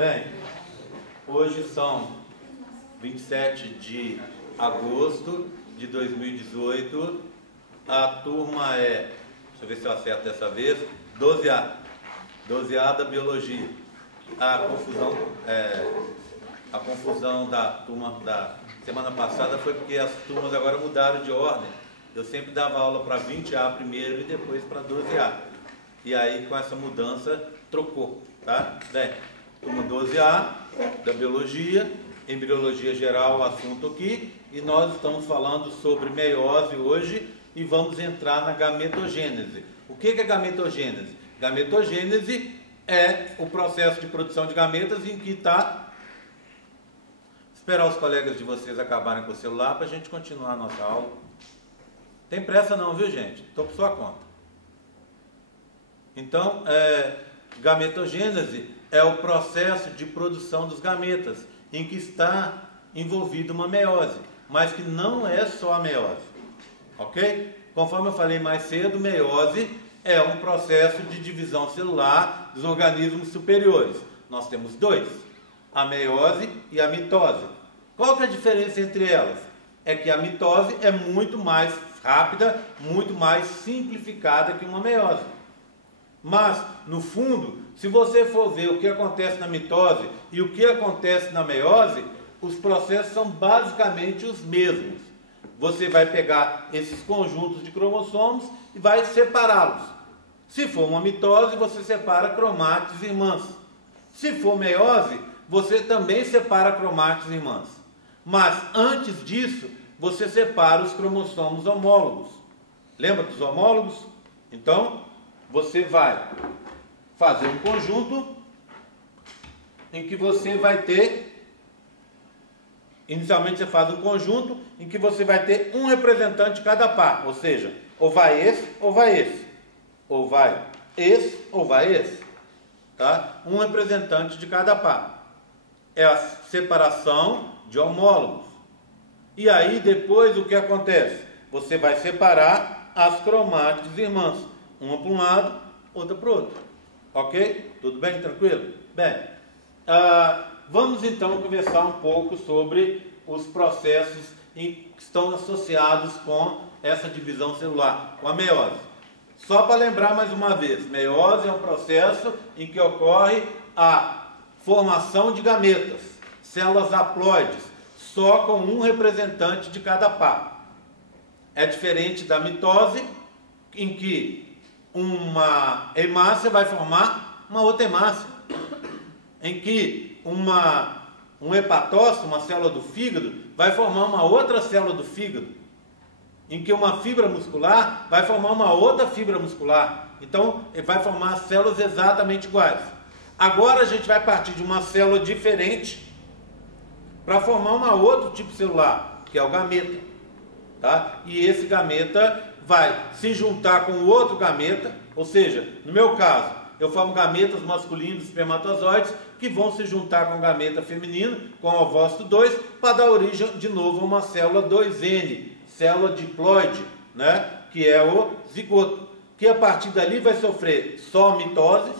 Bem, hoje são 27 de agosto de 2018. A turma é, deixa eu ver se eu acerto dessa vez, 12A. 12A da Biologia. A confusão da turma da semana passada foi porque as turmas agora mudaram de ordem. Eu sempre dava aula para 20A primeiro e depois para 12A. E aí, com essa mudança, trocou, tá? Bem, turma 12A da Biologia, Embriologia Geral, o assunto aqui, e nós estamos falando sobre meiose hoje e vamos entrar na gametogênese. O que é gametogênese? Gametogênese é o processo de produção de gametas em que está... Esperar os colegas de vocês acabarem com o celular para a gente continuar a nossa aula. Tem pressa não, viu, gente? Estou por sua conta. Então, gametogênese é o processo de produção dos gametas, em que está envolvida uma meiose, mas que não é só a meiose, ok? Conforme eu falei mais cedo, meiose é um processo de divisão celular dos organismos superiores. Nós temos dois, a meiose e a mitose. Qual que é a diferença entre elas? É que a mitose é muito mais rápida, muito mais simplificada que uma meiose. Mas, no fundo, se você for ver o que acontece na mitose e o que acontece na meiose, os processos são basicamente os mesmos. Você vai pegar esses conjuntos de cromossomos e vai separá-los. Se for uma mitose, você separa cromátides irmãs. Se for meiose, você também separa cromátides irmãs. Mas, antes disso, você separa os cromossomos homólogos. Lembra dos homólogos? Então, você vai fazer um conjunto em que você vai ter, inicialmente você faz um conjunto em que você vai ter um representante de cada par, ou seja, ou vai esse, ou vai esse, ou vai esse, ou vai esse, tá? Um representante de cada par. É a separação de homólogos. E aí depois o que acontece? Você vai separar as cromátides irmãs. Uma para um lado, outra para o outro. Ok? Tudo bem? Tranquilo? Bem, vamos então conversar um pouco sobre os processos que estão associados com essa divisão celular, com a meiose. Só para lembrar mais uma vez, meiose é um processo em que ocorre a formação de gametas, células haploides, só com um representante de cada par. É diferente da mitose, em que uma hemácia vai formar uma outra hemácia, em que um hepatócito, uma célula do fígado, vai formar uma outra célula do fígado, em que uma fibra muscular vai formar uma outra fibra muscular. Então, vai formar células exatamente iguais. Agora a gente vai partir de uma célula diferente para formar um outro tipo celular, que é o gameta, tá? E esse gameta vai se juntar com o outro gameta, ou seja, no meu caso, eu formo gametas masculinos espermatozoides que vão se juntar com o gameta feminino, com o ovócito 2, para dar origem de novo a uma célula 2N, célula diploide, né? Que é o zigoto, que a partir dali vai sofrer só mitoses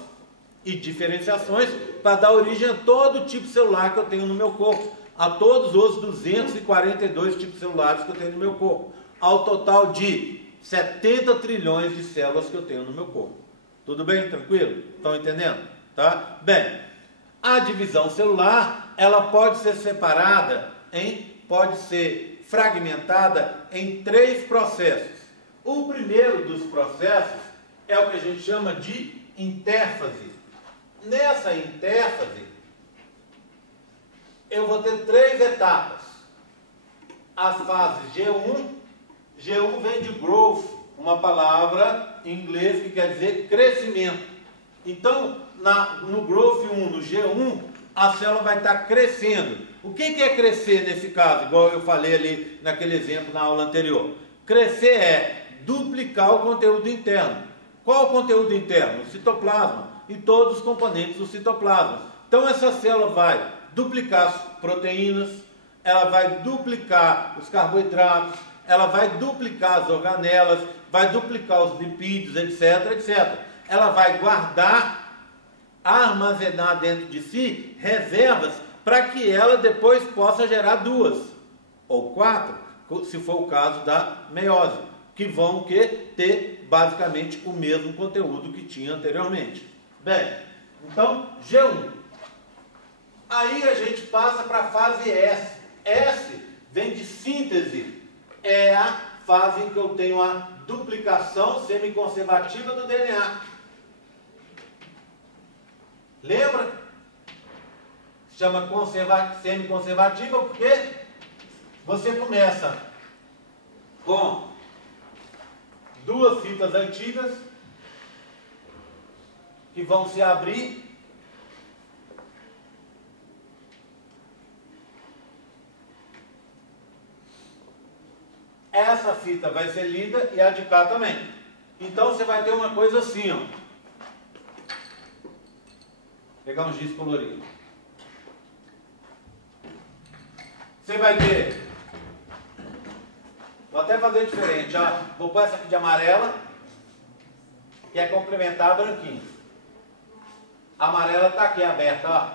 e diferenciações para dar origem a todo tipo celular que eu tenho no meu corpo, a todos os 242 tipos celulares que eu tenho no meu corpo, ao total de 70 trilhões de células que eu tenho no meu corpo. Tudo bem? Tranquilo? Estão entendendo? Tá? Bem, a divisão celular, ela pode ser separada pode ser fragmentada em três processos. O primeiro dos processos é o que a gente chama de intérfase. Nessa intérfase, eu vou ter três etapas. As fases G1 vem de growth, uma palavra em inglês que quer dizer crescimento. Então, no growth 1, no G1, a célula vai estar crescendo. O que é crescer nesse caso? Igual eu falei ali naquele exemplo na aula anterior. Crescer é duplicar o conteúdo interno. Qual o conteúdo interno? O citoplasma e todos os componentes do citoplasma. Então, essa célula vai duplicar as proteínas, ela vai duplicar os carboidratos, ela vai duplicar as organelas, vai duplicar os lipídios, etc, etc. Ela vai guardar armazenar dentro de si reservas para que ela depois possa gerar 2 ou 4, se for o caso da meiose, que vão ter basicamente o mesmo conteúdo que tinha anteriormente. Bem, então G1. Aí a gente passa para a fase S. S vem de síntese. É a fase em que eu tenho a duplicação semiconservativa do DNA. Lembra? Se chama semiconservativa porque você começa com 2 fitas antigas que vão se abrir essa fita vai ser lida e a de cá também. Então você vai ter uma coisa assim, ó. Vou pegar um giz colorido. Você vai ter, vou até fazer diferente, ó. Vou pôr essa aqui de amarela, que é complementar a branquinha. A amarela está aqui aberta, ó.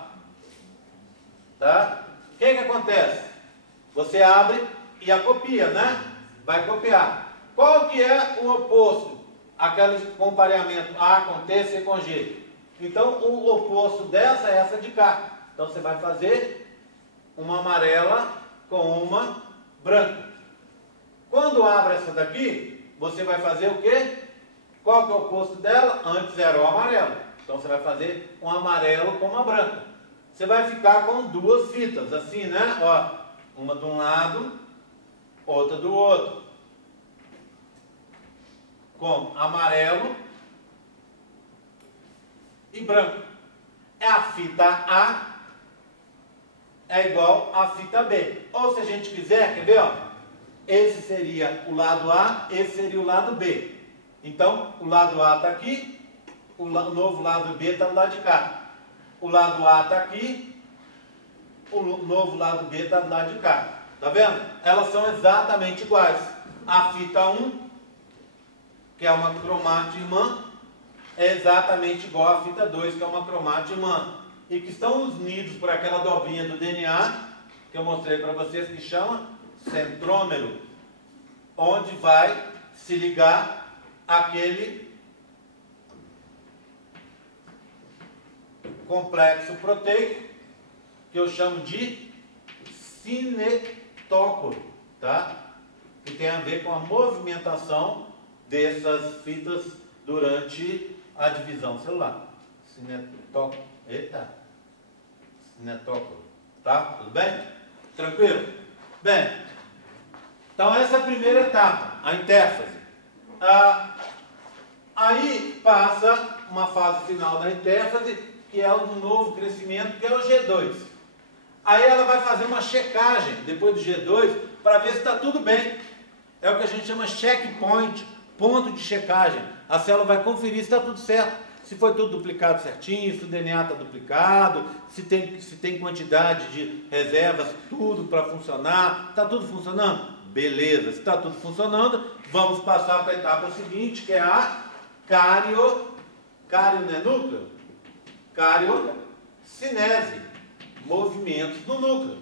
Tá? O que acontece? Você abre e a copia, né? Vai copiar. Qual que é o oposto? Aquele compareamento A com T, C com G. Então, o oposto dessa é essa de cá. Então, você vai fazer uma amarela com uma branca. Quando abre essa daqui, você vai fazer o quê? Qual que é o oposto dela? Antes era o amarelo. Então, você vai fazer um amarelo com uma branca. Você vai ficar com 2 fitas, assim, né? Ó, uma de um lado, outra do outro. Com amarelo e branco. A fita A é igual à fita B. Ou se a gente quiser, quer ver, ó? Esse seria o lado A, esse seria o lado B. Então, o lado A está aqui, o novo lado B está do lado de cá. O lado A está aqui, o novo lado B está do lado de cá. Tá vendo? Elas são exatamente iguais. A fita 1, que é uma cromate irmã, é exatamente igual à fita 2, que é uma cromate irmã. E que estão unidos por aquela dobrinha do DNA, que eu mostrei para vocês, que chama centrômero, onde vai se ligar aquele complexo proteico, que eu chamo de cinetócoro, tá? Que tem a ver com a movimentação dessas fitas durante a divisão celular. Cinetócoro. Eita. Cinetócoro. Tá? Tudo bem? Tranquilo? Bem, então essa é a primeira etapa, a intérfase. Aí passa uma fase final da intérfase, que é o novo crescimento, que é o G2. Aí ela vai fazer uma checagem, depois do G2, para ver se está tudo bem. É o que a gente chama checkpoint, ponto de checagem. A célula vai conferir se está tudo certo. Se foi tudo duplicado certinho, se o DNA está duplicado, se tem quantidade de reservas, tudo para funcionar. Está tudo funcionando? Beleza. Se está tudo funcionando, vamos passar para a etapa seguinte, que é a cario não é núcleo? Cariocinese. Movimentos no núcleo.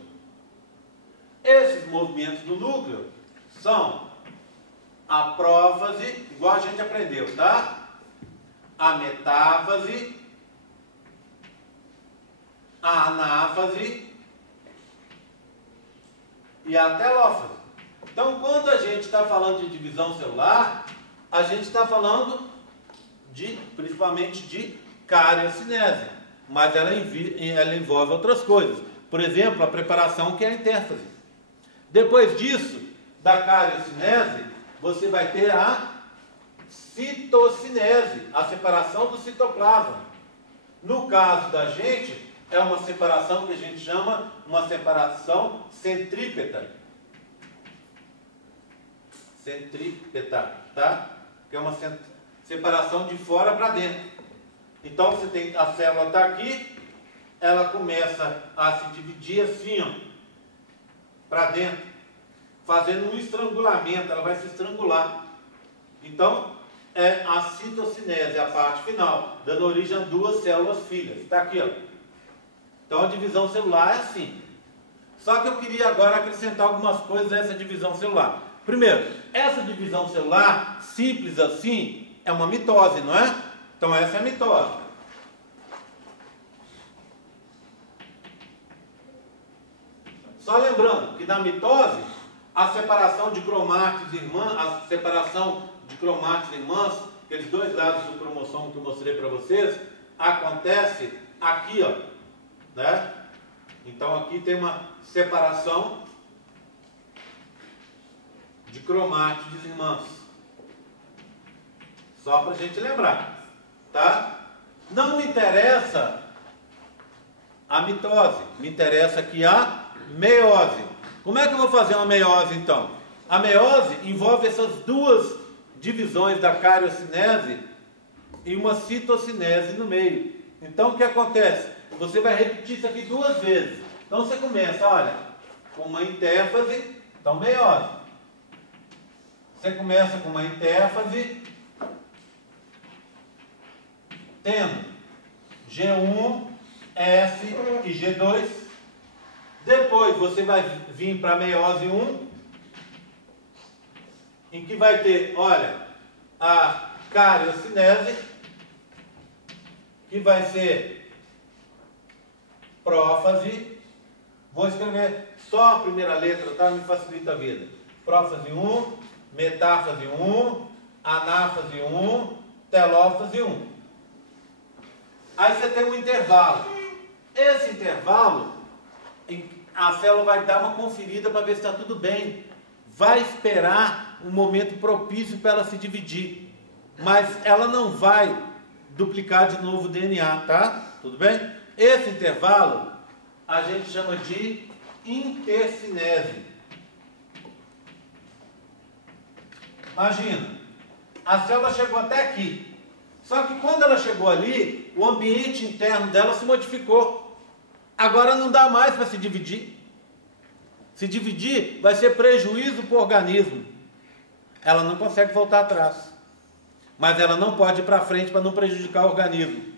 Esses movimentos no núcleo são a prófase, igual a gente aprendeu, tá? A metáfase, a anáfase e a telófase. Então, quando a gente está falando de divisão celular, a gente está falando principalmente de cariocinese, mas ela envolve outras coisas. Por exemplo, a preparação, que é a intérfase. Depois disso, da cariocinese, você vai ter a citocinese, a separação do citoplasma. No caso da gente, é uma separação que a gente chama uma separação centrípeta. Centrípeta, tá? Que é uma separação de fora para dentro. Então, você tem a célula está aqui, ela começa a se dividir assim, ó, para dentro, fazendo um estrangulamento, ela vai se estrangular. Então, é a citocinese, a parte final, dando origem a duas células filhas. Está aqui, ó. Então a divisão celular é assim. Só que eu queria agora acrescentar algumas coisas a essa divisão celular. Primeiro, essa divisão celular, simples assim, é uma mitose, não é? Então essa é a mitose. Só lembrando que na mitose, a separação de cromátides irmãs, aqueles dois lados do cromossomo que eu mostrei para vocês, acontece aqui, ó, né? Então aqui tem uma separação de cromátides irmãs. Só para a gente lembrar, tá? Não me interessa a mitose, me interessa aqui a meiose. Como é que eu vou fazer uma meiose então? A meiose envolve essas duas divisões da cariocinese e uma citocinese no meio. Então o que acontece? Você vai repetir isso aqui duas vezes. Então você começa, olha, com uma intérfase, então meiose. Você começa com uma intérfase, tendo G1, S e G2. Depois você vai vir para a meiose 1, em que vai ter, olha, a cariocinese, que vai ser prófase. Vou escrever só a primeira letra, tá? Me facilita a vida. Prófase 1, metáfase 1, anáfase 1, telófase 1. Aí você tem um intervalo. Esse intervalo, a célula vai dar uma conferida para ver se está tudo bem. Vai esperar um momento propício para ela se dividir. Mas ela não vai duplicar de novo o DNA, tá? Tudo bem? Esse intervalo a gente chama de intercinese. Imagina, a célula chegou até aqui. Só que quando ela chegou ali, o ambiente interno dela se modificou. Agora não dá mais para se dividir. Se dividir vai ser prejuízo para o organismo. Ela não consegue voltar atrás. Mas ela não pode ir para frente para não prejudicar o organismo.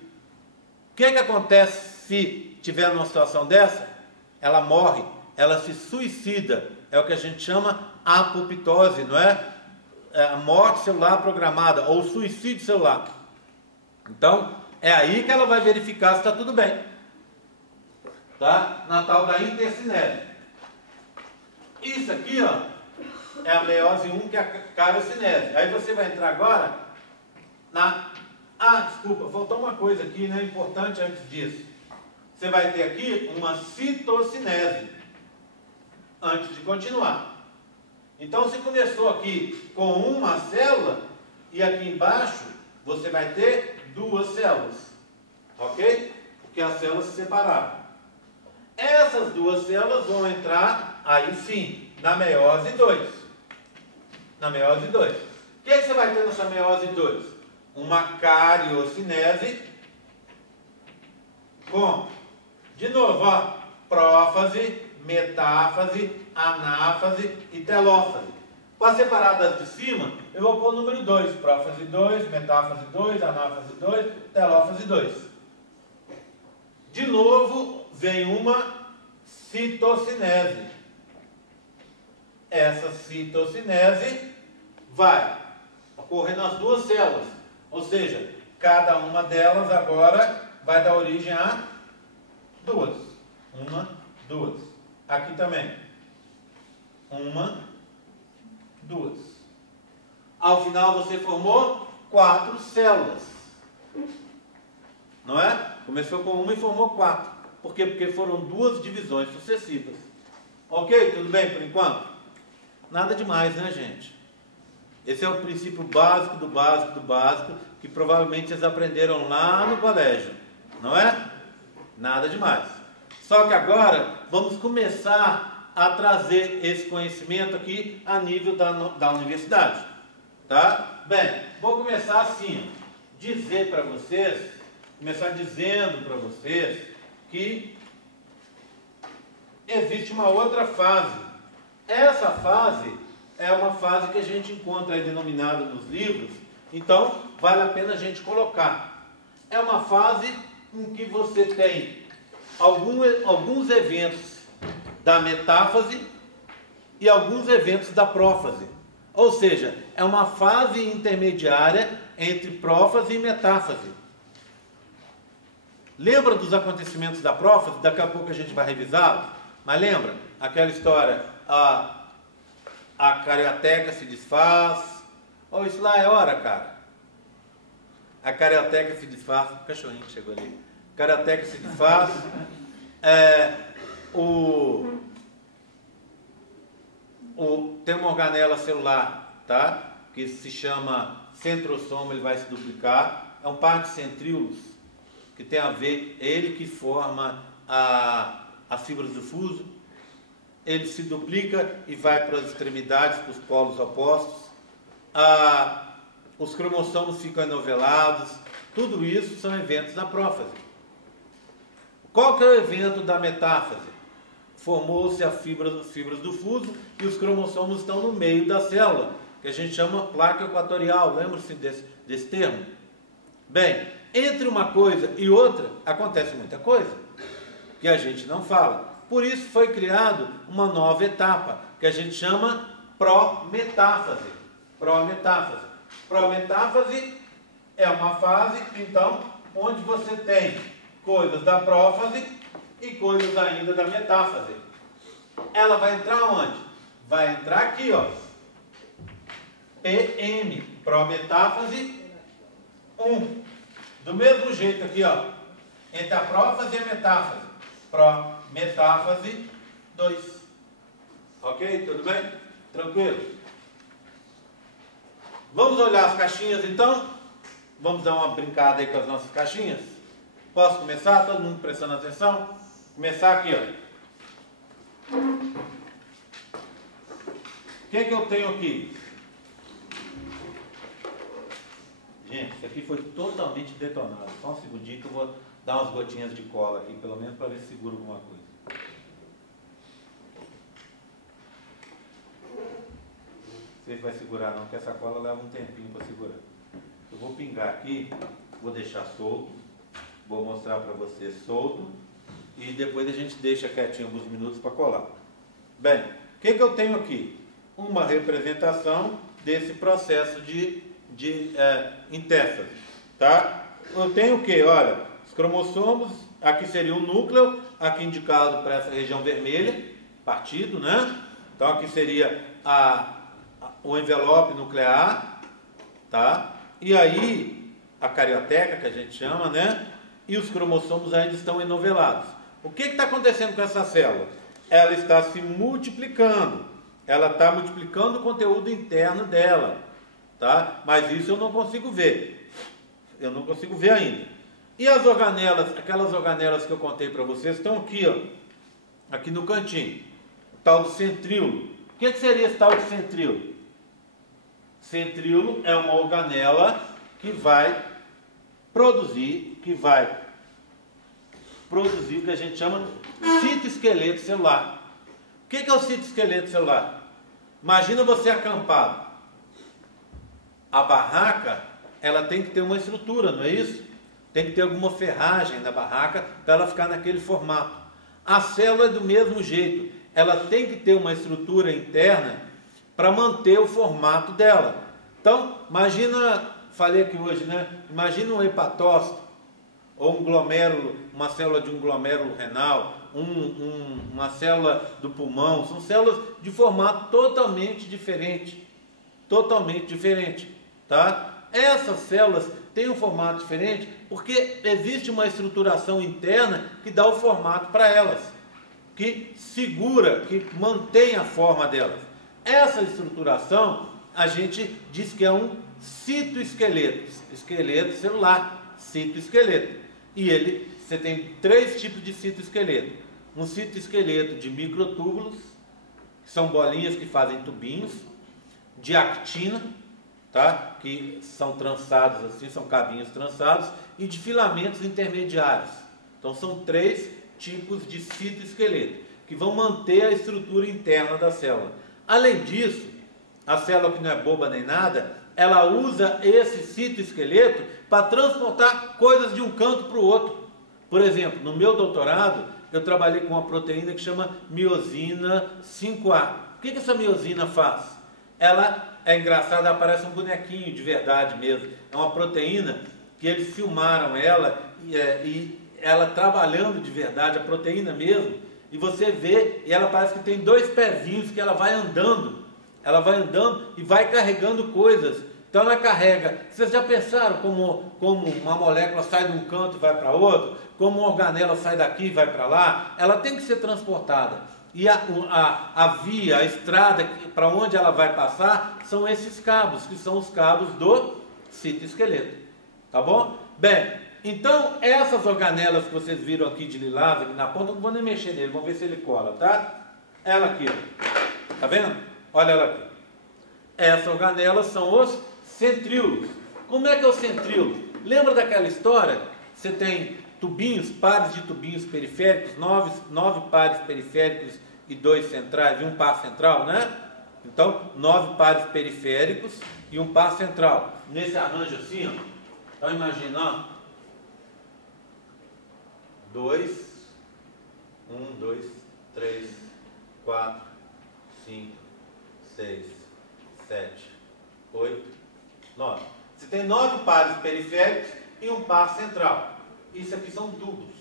O que acontece se tiver numa situação dessa? Ela morre, ela se suicida. É o que a gente chama apoptose, não é? É a morte celular programada ou suicídio celular. Então, é aí que ela vai verificar se está tudo bem. Tá? Na tal da intercinese. Isso aqui, ó, é a meiose 1, que é a cariocinese. Aí você vai entrar agora na... Ah, desculpa, faltou uma coisa aqui, né? Importante antes disso. Você vai ter aqui uma citocinese antes de continuar. Então, se começou aqui com uma célula e aqui embaixo você vai ter duas células, ok? Porque as células se separaram. Essas duas células vão entrar, aí sim, na meiose 2. Na meiose 2. O que você vai ter nessa meiose 2? Uma cariocinese com, de novo, ó, prófase, metáfase, anáfase e telófase. Para separar das de cima, eu vou pôr o número 2. Prófase 2, metáfase 2, anáfase 2, telófase 2. De novo, vem uma citocinese. Essa citocinese vai ocorrer nas duas células. Ou seja, cada uma delas agora vai dar origem a duas. Uma, duas. Aqui também. Uma, duas. Ao final você formou 4 células. Não é? Começou com uma e formou 4. Por quê? Porque foram duas divisões sucessivas. Ok? Tudo bem por enquanto? Nada demais, né, gente? Esse é o princípio básico do básico do básico, que provavelmente vocês aprenderam lá no colégio. Não é? Nada demais. Só que agora vamos começar a trazer esse conhecimento aqui a nível da universidade. Tá? Bem, vou começar assim, dizer para vocês, começar dizendo para vocês que existe uma outra fase. Essa fase é uma fase que a gente encontra aí denominada nos livros, Então, vale a pena a gente colocar. É uma fase em que você tem alguns eventos da metáfase e alguns eventos da prófase. Ou seja, é uma fase intermediária entre prófase e metáfase. Lembra dos acontecimentos da prófase? Daqui a pouco a gente vai revisá-los. Mas lembra aquela história, a carioteca se desfaz. Oh, isso lá é hora, cara. A carioteca se desfaz. O cachorrinho que chegou ali. A carioteca se desfaz. Tem uma organela celular, tá? Que se chama centrosoma, ele vai se duplicar. É um par de centríolos que tem a ver, ele que forma as fibras do fuso. Ele se duplica e vai para as extremidades, para os polos opostos. Os cromossomos ficam enovelados. Tudo isso são eventos da prófase. Qual que é o evento da metáfase? Formou-se as fibras do fuso e os cromossomos estão no meio da célula, que a gente chama placa equatorial. Lembra-se desse termo? Bem, entre uma coisa e outra acontece muita coisa que a gente não fala. Por isso foi criado uma nova etapa, que a gente chama prometáfase. Prometáfase. Prometáfase é uma fase, então, onde você tem coisas da prófase e coisas ainda da metáfase. Ela vai entrar onde? Vai entrar aqui, ó. PM, prometáfase 1. Do mesmo jeito aqui, ó. Entre a prófase e a metáfase. Prometáfase 2. Ok? Tudo bem? Tranquilo? Vamos olhar as caixinhas então? Vamos dar uma brincada aí com as nossas caixinhas? Posso começar? Todo mundo prestando atenção? Começar aqui, ó. O que eu tenho aqui? Gente, isso aqui foi totalmente detonado. Só um segundinho que eu vou dar umas gotinhas de cola aqui, pelo menos para ver se segura alguma coisa. Não sei se vai segurar não, porque essa cola leva um tempinho para segurar. Eu vou pingar aqui, vou deixar solto, vou mostrar para vocês solto e depois a gente deixa quietinho alguns minutos para colar. Bem, o que eu tenho aqui? Uma representação desse processo de intéfase, tá? Eu tenho o que? Olha, os cromossomos, aqui seria o núcleo, aqui indicado para essa região vermelha, partido, né? Então aqui seria o envelope nuclear, tá? E aí, a carioteca, que a gente chama, né? E os cromossomos ainda estão enovelados. O que está acontecendo com essa célula? Ela está se multiplicando. Ela está multiplicando o conteúdo interno dela, tá? Mas isso eu não consigo ver. Eu não consigo ver ainda. E as organelas, aquelas organelas que eu contei para vocês, estão aqui, ó. Aqui no cantinho. O tal do centríolo. O que seria esse tal de centríolo? Centríolo é uma organela que vai produzir o que a gente chama de citoesqueleto celular. O que é o citoesqueleto celular? Imagina você acampado. A barraca, ela tem que ter uma estrutura, não é isso? Tem que ter alguma ferragem na barraca para ela ficar naquele formato. A célula é do mesmo jeito. Ela tem que ter uma estrutura interna para manter o formato dela. Então, imagina, falei aqui hoje, né? Imagina um hepatócito, ou um glomérulo, uma célula de um glomérulo renal, uma célula do pulmão. São células de formato totalmente diferente. Totalmente diferente, tá? Essas células têm um formato diferente porque existe uma estruturação interna que dá o formato para elas, que segura, que mantém a forma delas. Essa estruturação a gente diz que é um citoesqueleto, esqueleto celular, citoesqueleto. E você tem 3 tipos de citoesqueleto. Um citoesqueleto de microtúbulos, que são bolinhas que fazem tubinhos, de actina, tá? Que são trançados assim, são cabinhos trançados, e de filamentos intermediários. Então são 3 tipos de citoesqueleto, que vão manter a estrutura interna da célula. Além disso, a célula, que não é boba nem nada, ela usa esse citoesqueleto para transportar coisas de um canto para o outro. Por exemplo, no meu doutorado, eu trabalhei com uma proteína que chama miosina 5A. O que essa miosina faz? Ela é engraçada, ela parece um bonequinho de verdade mesmo. É uma proteína que eles filmaram ela e ela trabalhando de verdade, a proteína mesmo, e você vê, e ela parece que tem dois pezinhos que ela vai andando e vai carregando coisas. Então ela carrega. Vocês já pensaram como uma molécula sai de um canto e vai para outro? Como uma organela sai daqui e vai para lá? Ela tem que ser transportada. E a via, a estrada para onde ela vai passar, são esses cabos, que são os cabos do citoesqueleto. Tá bom? Bem, então essas organelas que vocês viram aqui de lilás, aqui na ponta, não vou nem mexer nele, vamos ver se ele cola, tá? Ela aqui, ó. Tá vendo? Olha ela aqui. Essas organelas são os centríolos. Como é que é o centríolo? Lembra daquela história? Você tem tubinhos, pares de tubinhos periféricos, nove pares periféricos e 2 centrais, e um par central, né? Então, 9 pares periféricos e um par central. Nesse arranjo assim, ó. Então, imagina, ó. 2, 1, 2, 3, 4, 5, 6, 7, 8, 9. Você tem 9 pares periféricos e um par central. Isso aqui são tubos.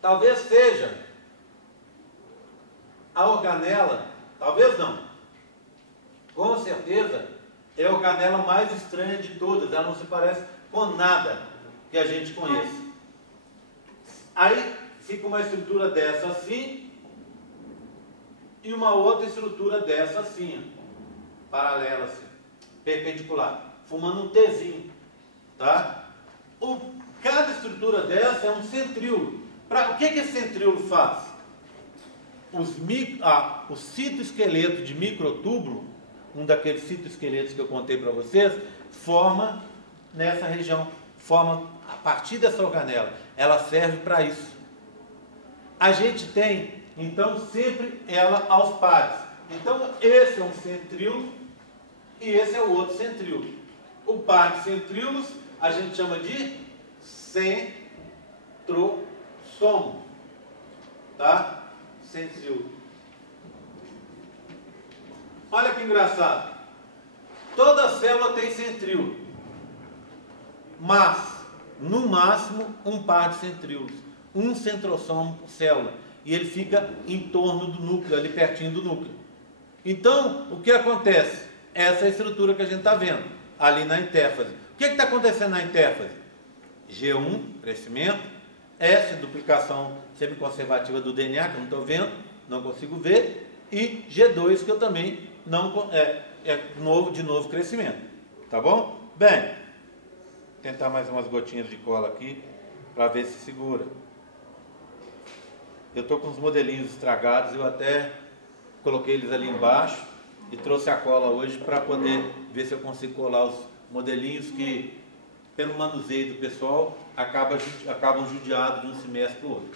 Talvez seja a organela, talvez não. Com certeza é a organela mais estranha de todas. Ela não se parece com nada que a gente conheça. Aí fica uma estrutura dessa assim e uma outra estrutura dessa assim, ó, paralela assim, perpendicular, formando um Tzinho, tá? Cada estrutura dessa é um centríolo. O que esse centríolo faz? O citoesqueleto de microtúbulo, um daqueles citoesqueletos que eu contei para vocês, forma nessa região, forma a partir dessa organela. Ela serve para isso. A gente tem, então, sempre ela aos pares. Então, esse é um centríolo e esse é o outro centríolo. O par de centríolos a gente chama de centrosomo, tá? Centríolo. Olha que engraçado. Toda célula tem centríolo, mas no máximo um par de centríolos, um centrosomo por célula, e ele fica em torno do núcleo, ali pertinho do núcleo. Então, o que acontece? Essa é a estrutura que a gente está vendo ali na interfase. O que está acontecendo na interfase? G1, crescimento, S, duplicação semiconservativa do DNA, que eu não estou vendo, não consigo ver, e G2, que eu também não de novo crescimento. Tá bom? Bem, vou tentar mais umas gotinhas de cola aqui para ver se segura. Eu estou com os modelinhos estragados, eu até coloquei eles ali embaixo e trouxe a cola hoje para poder ver se eu consigo colar os modelinhos que, pelo manuseio do pessoal, acabam judiados de um semestre para o outro.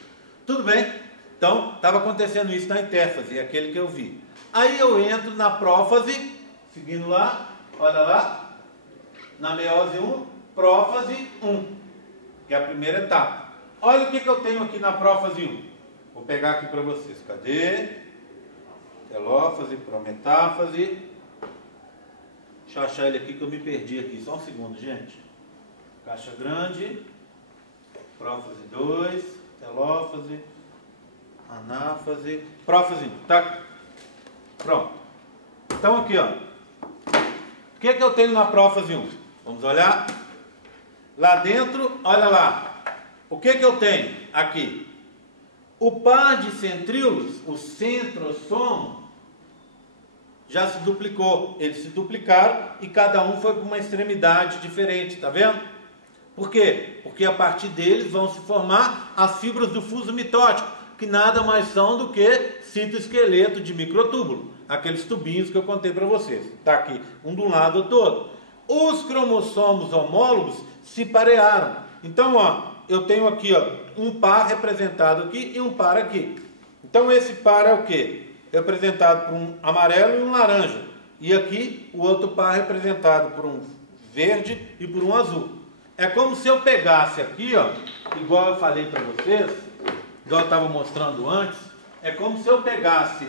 Tudo bem? Então, estava acontecendo isso na interfase, aquele que eu vi. Aí eu entro na prófase, seguindo lá, olha lá, na meiose 1, prófase 1, que é a primeira etapa. Olha o que eu tenho aqui na prófase 1. Vou pegar aqui para vocês. Cadê? Telófase, prometáfase. Deixa eu achar ele aqui que eu me perdi aqui. Só um segundo, gente. Caixa grande. Prófase 2. Telófase. Anáfase. Prófase 1. Tá? Pronto. Então aqui, ó. O que eu tenho na prófase 1? Vamos olhar. Lá dentro, olha lá. O que eu tenho aqui? O par de centríolos, o centrosomo, já se duplicou. Eles se duplicaram e cada um foi para uma extremidade diferente, tá vendo? Por quê? Porque a partir deles vão se formar as fibras do fuso mitótico, que nada mais são do que citoesqueleto de microtúbulo, aqueles tubinhos que eu contei para vocês. Tá aqui, um de um lado ou do outro. Os cromossomos homólogos se parearam. Então, ó, eu tenho aqui, ó, um par representado aqui e um par aqui. Então esse par é o quê? representado por um amarelo e um laranja. E aqui o outro par representado por um verde e por um azul. É como se eu pegasse aqui, ó, igual eu falei para vocês, igual eu estava mostrando antes, é como se eu pegasse,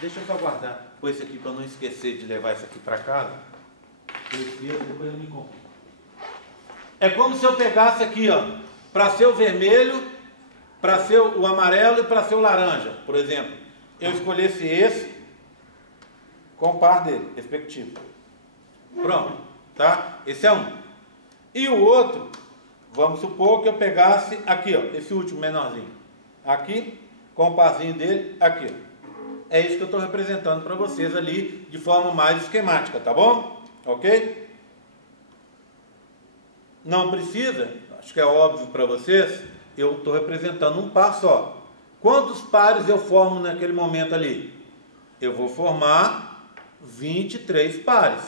deixa eu só guardar com esse aqui para não esquecer de levar isso aqui para casa. Depois eu me compro. É como se eu pegasse aqui, ó, para ser o vermelho, para ser o amarelo e para ser o laranja, por exemplo. Eu escolhesse esse com o par dele, respectivo. Pronto, tá? Esse é um. E o outro, vamos supor que eu pegasse aqui, ó, esse último menorzinho. Aqui, com o parzinho dele, aqui. É isso que eu estou representando para vocês ali, de forma mais esquemática, tá bom? Ok? Não precisa, acho que é óbvio para vocês, eu estou representando um par só. Quantos pares eu formo naquele momento ali? Eu vou formar 23 pares,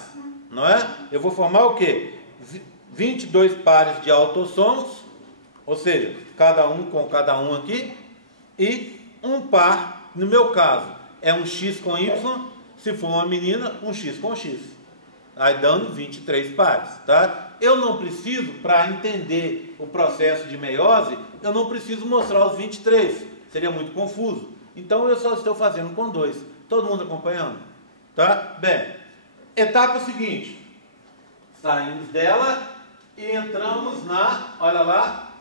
não é? Eu vou formar o quê? 22 pares de autossomos, ou seja, cada um com cada um aqui, e um par, no meu caso, é um X com Y, se for uma menina, um X com X. Aí dando 23 pares, tá? Eu não preciso, para entender o processo de meiose, eu não preciso mostrar os 23, seria muito confuso. Então eu só estou fazendo com 2. Todo mundo acompanhando? Tá? Bem, etapa seguinte, saímos dela e entramos na, olha lá,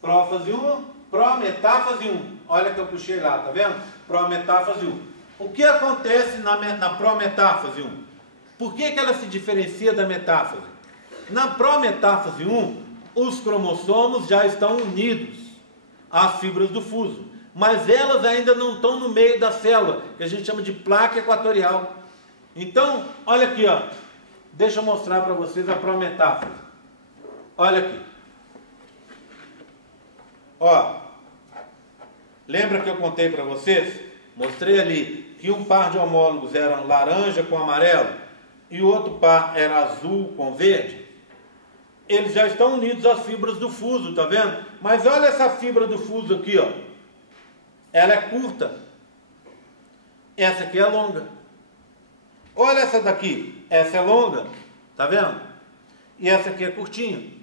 prófase 1, prometáfase 1. Olha que eu puxei lá, tá vendo? Prometáfase 1. O que acontece na prometáfase 1? Por que ela se diferencia da metáfase? Na prometáfase 1, os cromossomos já estão unidos às fibras do fuso, mas elas ainda não estão no meio da célula, que a gente chama de placa equatorial. Então, olha aqui, ó. Deixa eu mostrar para vocês a prometáfase. Olha aqui. Ó, lembra que eu contei para vocês? Mostrei ali que um par de homólogos era laranja com amarelo e o outro par era azul com verde. Eles já estão unidos às fibras do fuso, tá vendo? Mas olha essa fibra do fuso aqui, ó. Ela é curta. Essa aqui é longa. Olha essa daqui. Essa é longa, tá vendo? E essa aqui é curtinha.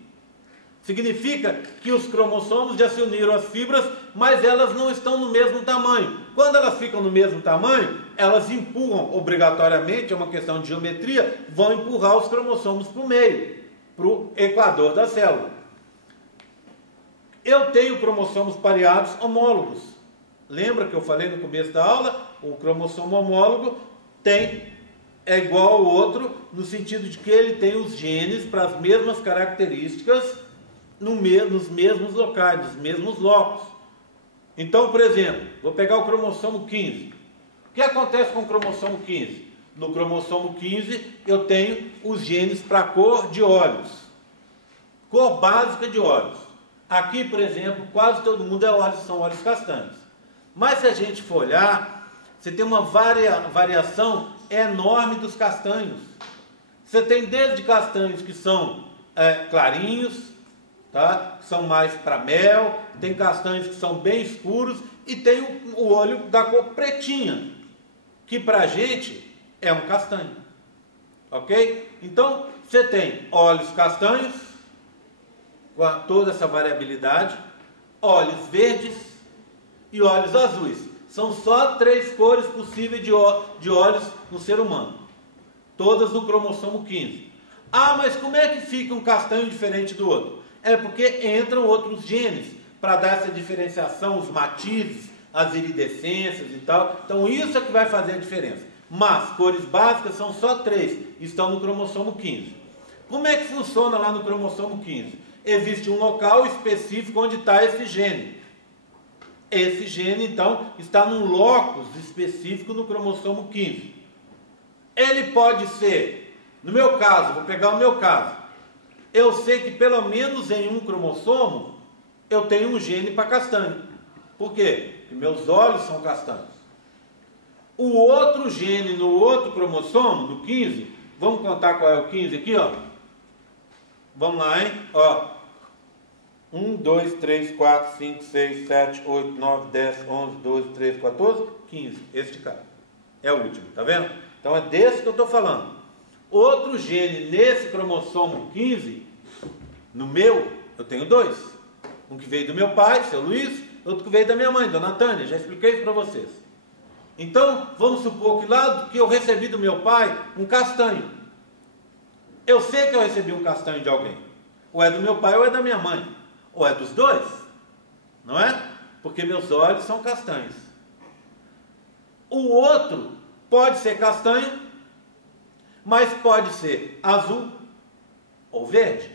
Significa que os cromossomos já se uniram às fibras, mas elas não estão no mesmo tamanho. Quando elas ficam no mesmo tamanho, elas empurram, obrigatoriamente, é uma questão de geometria, vão empurrar os cromossomos para o meio, para o equador da célula. Eu tenho cromossomos pareados homólogos. Lembra que eu falei no começo da aula? O cromossomo homólogo é igual ao outro, no sentido de que ele tem os genes para as mesmas características, nos mesmos locais, nos mesmos locos. Então, por exemplo, vou pegar o cromossomo 15. O que acontece com o cromossomo 15? No cromossomo 15 eu tenho os genes para a cor de olhos, cor básica de olhos. Aqui, por exemplo, quase todo mundo são olhos castanhos. Mas se a gente for olhar, você tem uma variação enorme dos castanhos. Você tem desde castanhos que são clarinhos, tá? São mais para mel, tem castanhos que são bem escuros e tem o olho da cor pretinha, que para a gente é um castanho, ok? Então você tem olhos castanhos, com toda essa variabilidade, olhos verdes e olhos azuis. São só 3 cores possíveis de olhos no ser humano, todas no cromossomo 15. Ah, mas como é que fica um castanho diferente do outro? É porque entram outros genes para dar essa diferenciação, os matizes, as iridescências e tal. Então isso é que vai fazer a diferença. Mas cores básicas são só 3, estão no cromossomo 15. Como é que funciona lá no cromossomo 15? Existe um local específico onde está esse gene. Esse gene, então, está num locus específico no cromossomo 15. Ele pode ser, no meu caso, vou pegar o meu caso, eu sei que pelo menos em um cromossomo eu tenho um gene para castanho. Por quê? Porque meus olhos são castanhos. O outro gene no outro cromossomo, no 15, vamos contar qual é o 15 aqui, ó. Vamos lá, hein? Ó. 1, 2, 3, 4, 5, 6, 7, 8, 9, 10, 11, 12, 13, 14, 15. Esse de cá. É o último, tá vendo? Então é desse que eu estou falando. Outro gene nesse cromossomo 15, no meu, eu tenho dois. Um que veio do meu pai, seu Luiz, outro que veio da minha mãe, dona Tânia. Já expliquei isso para vocês. Então, vamos supor que lá que eu recebi do meu pai um castanho. Eu sei que eu recebi um castanho de alguém. Ou é do meu pai ou é da minha mãe. Ou é dos dois. Não é? Porque meus olhos são castanhos. O outro pode ser castanho, mas pode ser azul ou verde.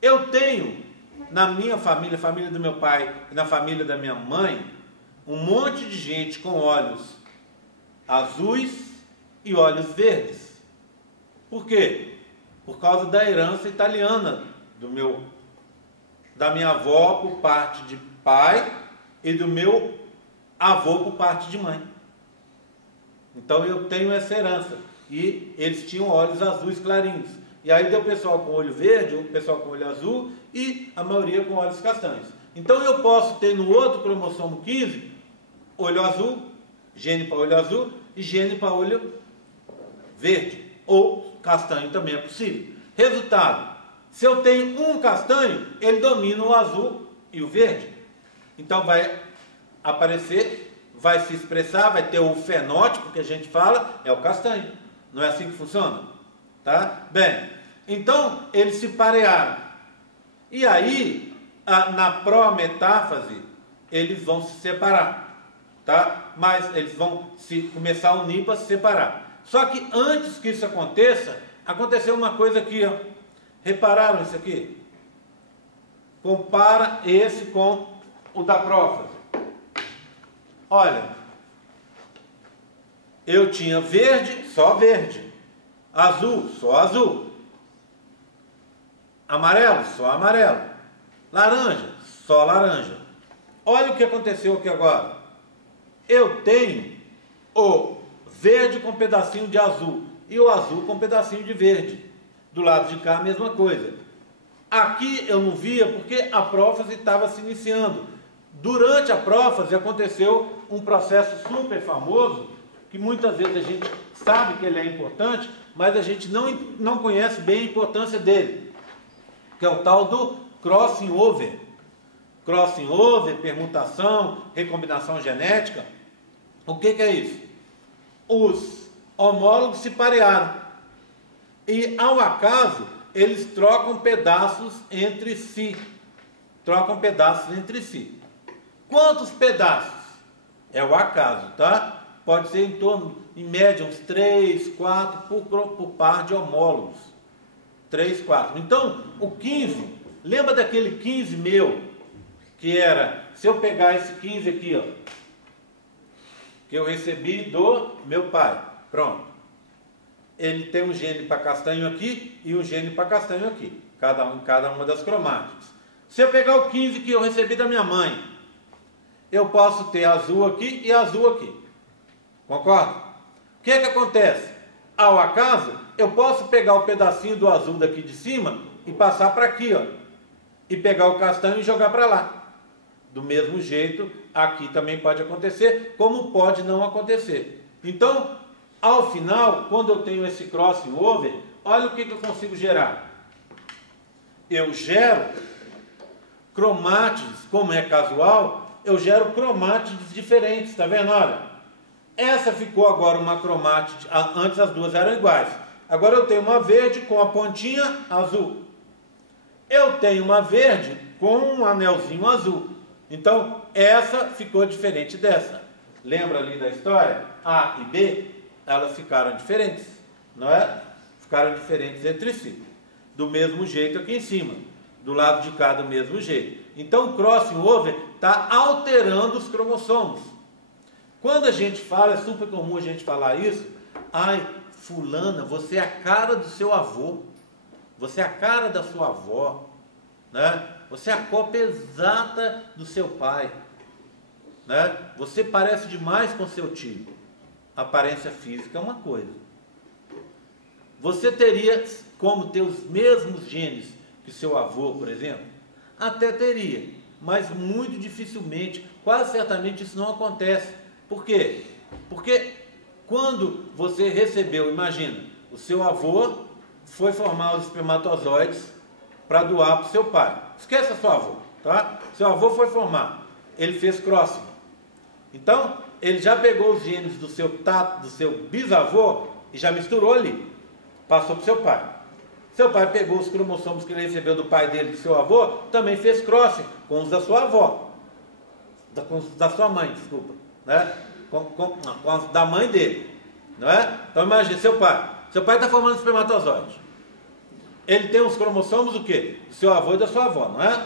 Eu tenho na minha família, família do meu pai e na família da minha mãe, um monte de gente com olhos azuis e olhos verdes. Por quê? Por causa da herança italiana da minha avó por parte de pai e do meu avô por parte de mãe. Então eu tenho essa herança. E eles tinham olhos azuis clarinhos. E aí deu o pessoal com olho verde, o pessoal com olho azul e a maioria com olhos castanhos. Então eu posso ter no outro cromossomo 15, olho azul, gene para olho azul e gene para olho verde. Ou castanho também é possível. Resultado, se eu tenho um castanho, ele domina o azul e o verde. Então vai aparecer, vai se expressar, vai ter o fenótipo que a gente fala, é o castanho. Não é assim que funciona? Tá? Bem, então eles se parearam. E aí, na prometáfase, eles vão se separar. Tá? Mas eles vão começar a unir para se separar. Só que antes que isso aconteça, aconteceu uma coisa aqui, ó. Repararam isso aqui? Compara esse com o da prófase. Olha, eu tinha verde, só verde. Azul, só azul. Amarelo, só amarelo. Laranja, só laranja. Olha o que aconteceu aqui agora. Eu tenho o verde com um pedacinho de azul e o azul com um pedacinho de verde. Do lado de cá a mesma coisa. Aqui eu não via porque a prófase estava se iniciando. Durante a prófase aconteceu um processo super famoso, que muitas vezes a gente sabe que ele é importante, mas a gente não conhece bem a importância dele, que é o tal do crossing over. Crossing over, permutação, recombinação genética. O que é isso? Os homólogos se parearam. E, ao acaso, eles trocam pedaços entre si. Trocam pedaços entre si. Quantos pedaços? É o acaso, tá? Pode ser em torno, em média, uns 3, 4 por par de homólogos. 3, 4. Então, o 15, lembra daquele 15 meu? Que era, se eu pegar esse 15 aqui, ó, que eu recebi do meu pai. Pronto. Ele tem um gene para castanho aqui e um gene para castanho aqui, cada uma das cromáticas. Se eu pegar o 15 que eu recebi da minha mãe, eu posso ter azul aqui e azul aqui. Concorda? O que acontece? Ao acaso, eu posso pegar o pedacinho do azul daqui de cima e passar para aqui, ó, e pegar o castanho e jogar para lá. Do mesmo jeito, aqui também pode acontecer, como pode não acontecer. Então, ao final, quando eu tenho esse crossing over, olha o que eu consigo gerar. Eu gero cromátides, como é casual, eu gero cromátides diferentes, tá vendo? Olha, essa ficou agora uma cromátide, antes as duas eram iguais. Agora eu tenho uma verde com a pontinha azul. Eu tenho uma verde com um anelzinho azul. Então, essa ficou diferente dessa. Lembra ali da história? A e B? Elas ficaram diferentes, não é? Ficaram diferentes entre si. Do mesmo jeito aqui em cima. Do lado de cá do mesmo jeito. Então o crossing over está alterando os cromossomos. Quando a gente fala, é super comum a gente falar isso. Ai, fulana, você é a cara do seu avô. Você é a cara da sua avó. Né? Você é a cópia exata do seu pai. Né? Você parece demais com seu tio. Aparência física é uma coisa. Você teria como ter os mesmos genes que seu avô, por exemplo? Até teria, mas muito dificilmente, quase certamente isso não acontece. Por quê? Porque quando você recebeu, imagina, o seu avô foi formar os espermatozoides para doar para o seu pai. Esqueça seu avô, tá? Seu avô foi formar, ele fez crossing. Então, ele já pegou os genes do seu tato, do seu bisavô e já misturou ali. Passou para o seu pai. Seu pai pegou os cromossomos que ele recebeu do pai dele, do seu avô, também fez crossing com os da sua avó. Com os da sua mãe, desculpa. Né? Com os da mãe dele. Não é? Então imagine, seu pai. Seu pai está formando espermatozoide. Ele tem os cromossomos do quê? Do seu avô e da sua avó, não é?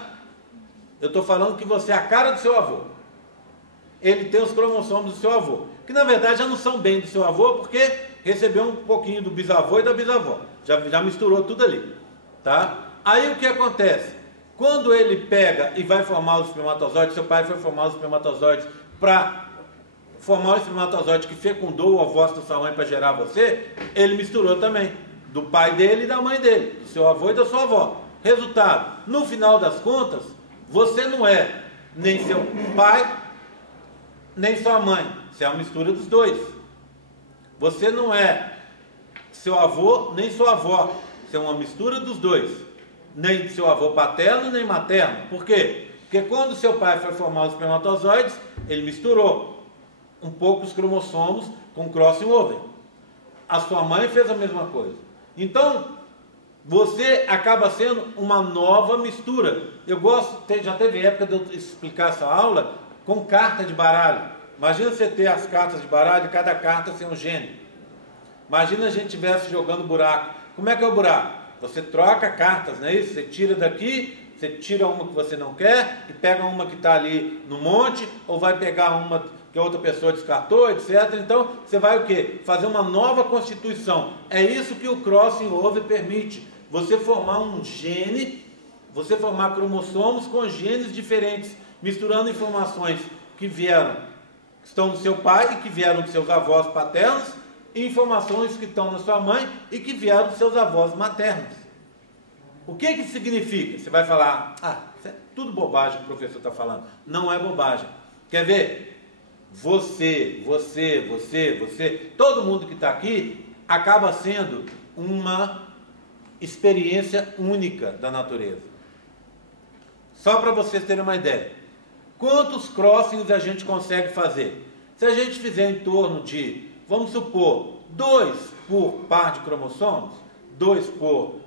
Eu estou falando que você é a cara do seu avô. Ele tem os cromossomos do seu avô, que na verdade já não são bem do seu avô, porque recebeu um pouquinho do bisavô e da bisavó, já misturou tudo ali, tá? Aí o que acontece? Quando ele pega e vai formar os espermatozoides, seu pai foi formar os espermatozoides para formar o espermatozoide que fecundou o ovócito da sua mãe para gerar você, ele misturou também, do pai dele e da mãe dele, do seu avô e da sua avó. Resultado, no final das contas, você não é nem seu pai, nem sua mãe, você é uma mistura dos dois. Você não é seu avô, nem sua avó, você é uma mistura dos dois. Nem seu avô paterno, nem materno. Por quê? Porque quando seu pai foi formar os espermatozoides, ele misturou um pouco os cromossomos com crossing over. A sua mãe fez a mesma coisa. Então, você acaba sendo uma nova mistura. Eu gosto, já teve época de eu explicar essa aula com carta de baralho. Imagina você ter as cartas de baralho e cada carta ser um gene. Imagina a gente estivesse jogando buraco. Como é que é o buraco? Você troca cartas, não é isso? Você tira daqui, você tira uma que você não quer e pega uma que está ali no monte, ou vai pegar uma que a outra pessoa descartou, etc. Então, você vai o quê? Fazer uma nova constituição. É isso que o crossing over permite. Você formar um gene, você formar cromossomos com genes diferentes, misturando informações que estão no seu pai e que vieram dos seus avós paternos, e informações que estão na sua mãe e que vieram dos seus avós maternos. O que que significa? Você vai falar, isso é tudo bobagem que o professor está falando. Não é bobagem. Quer ver? Você, todo mundo que está aqui acaba sendo uma experiência única da natureza. Só para vocês terem uma ideia. Quantos crossings a gente consegue fazer? Se a gente fizer em torno de, vamos supor, 2 por par de cromossomos, 2 por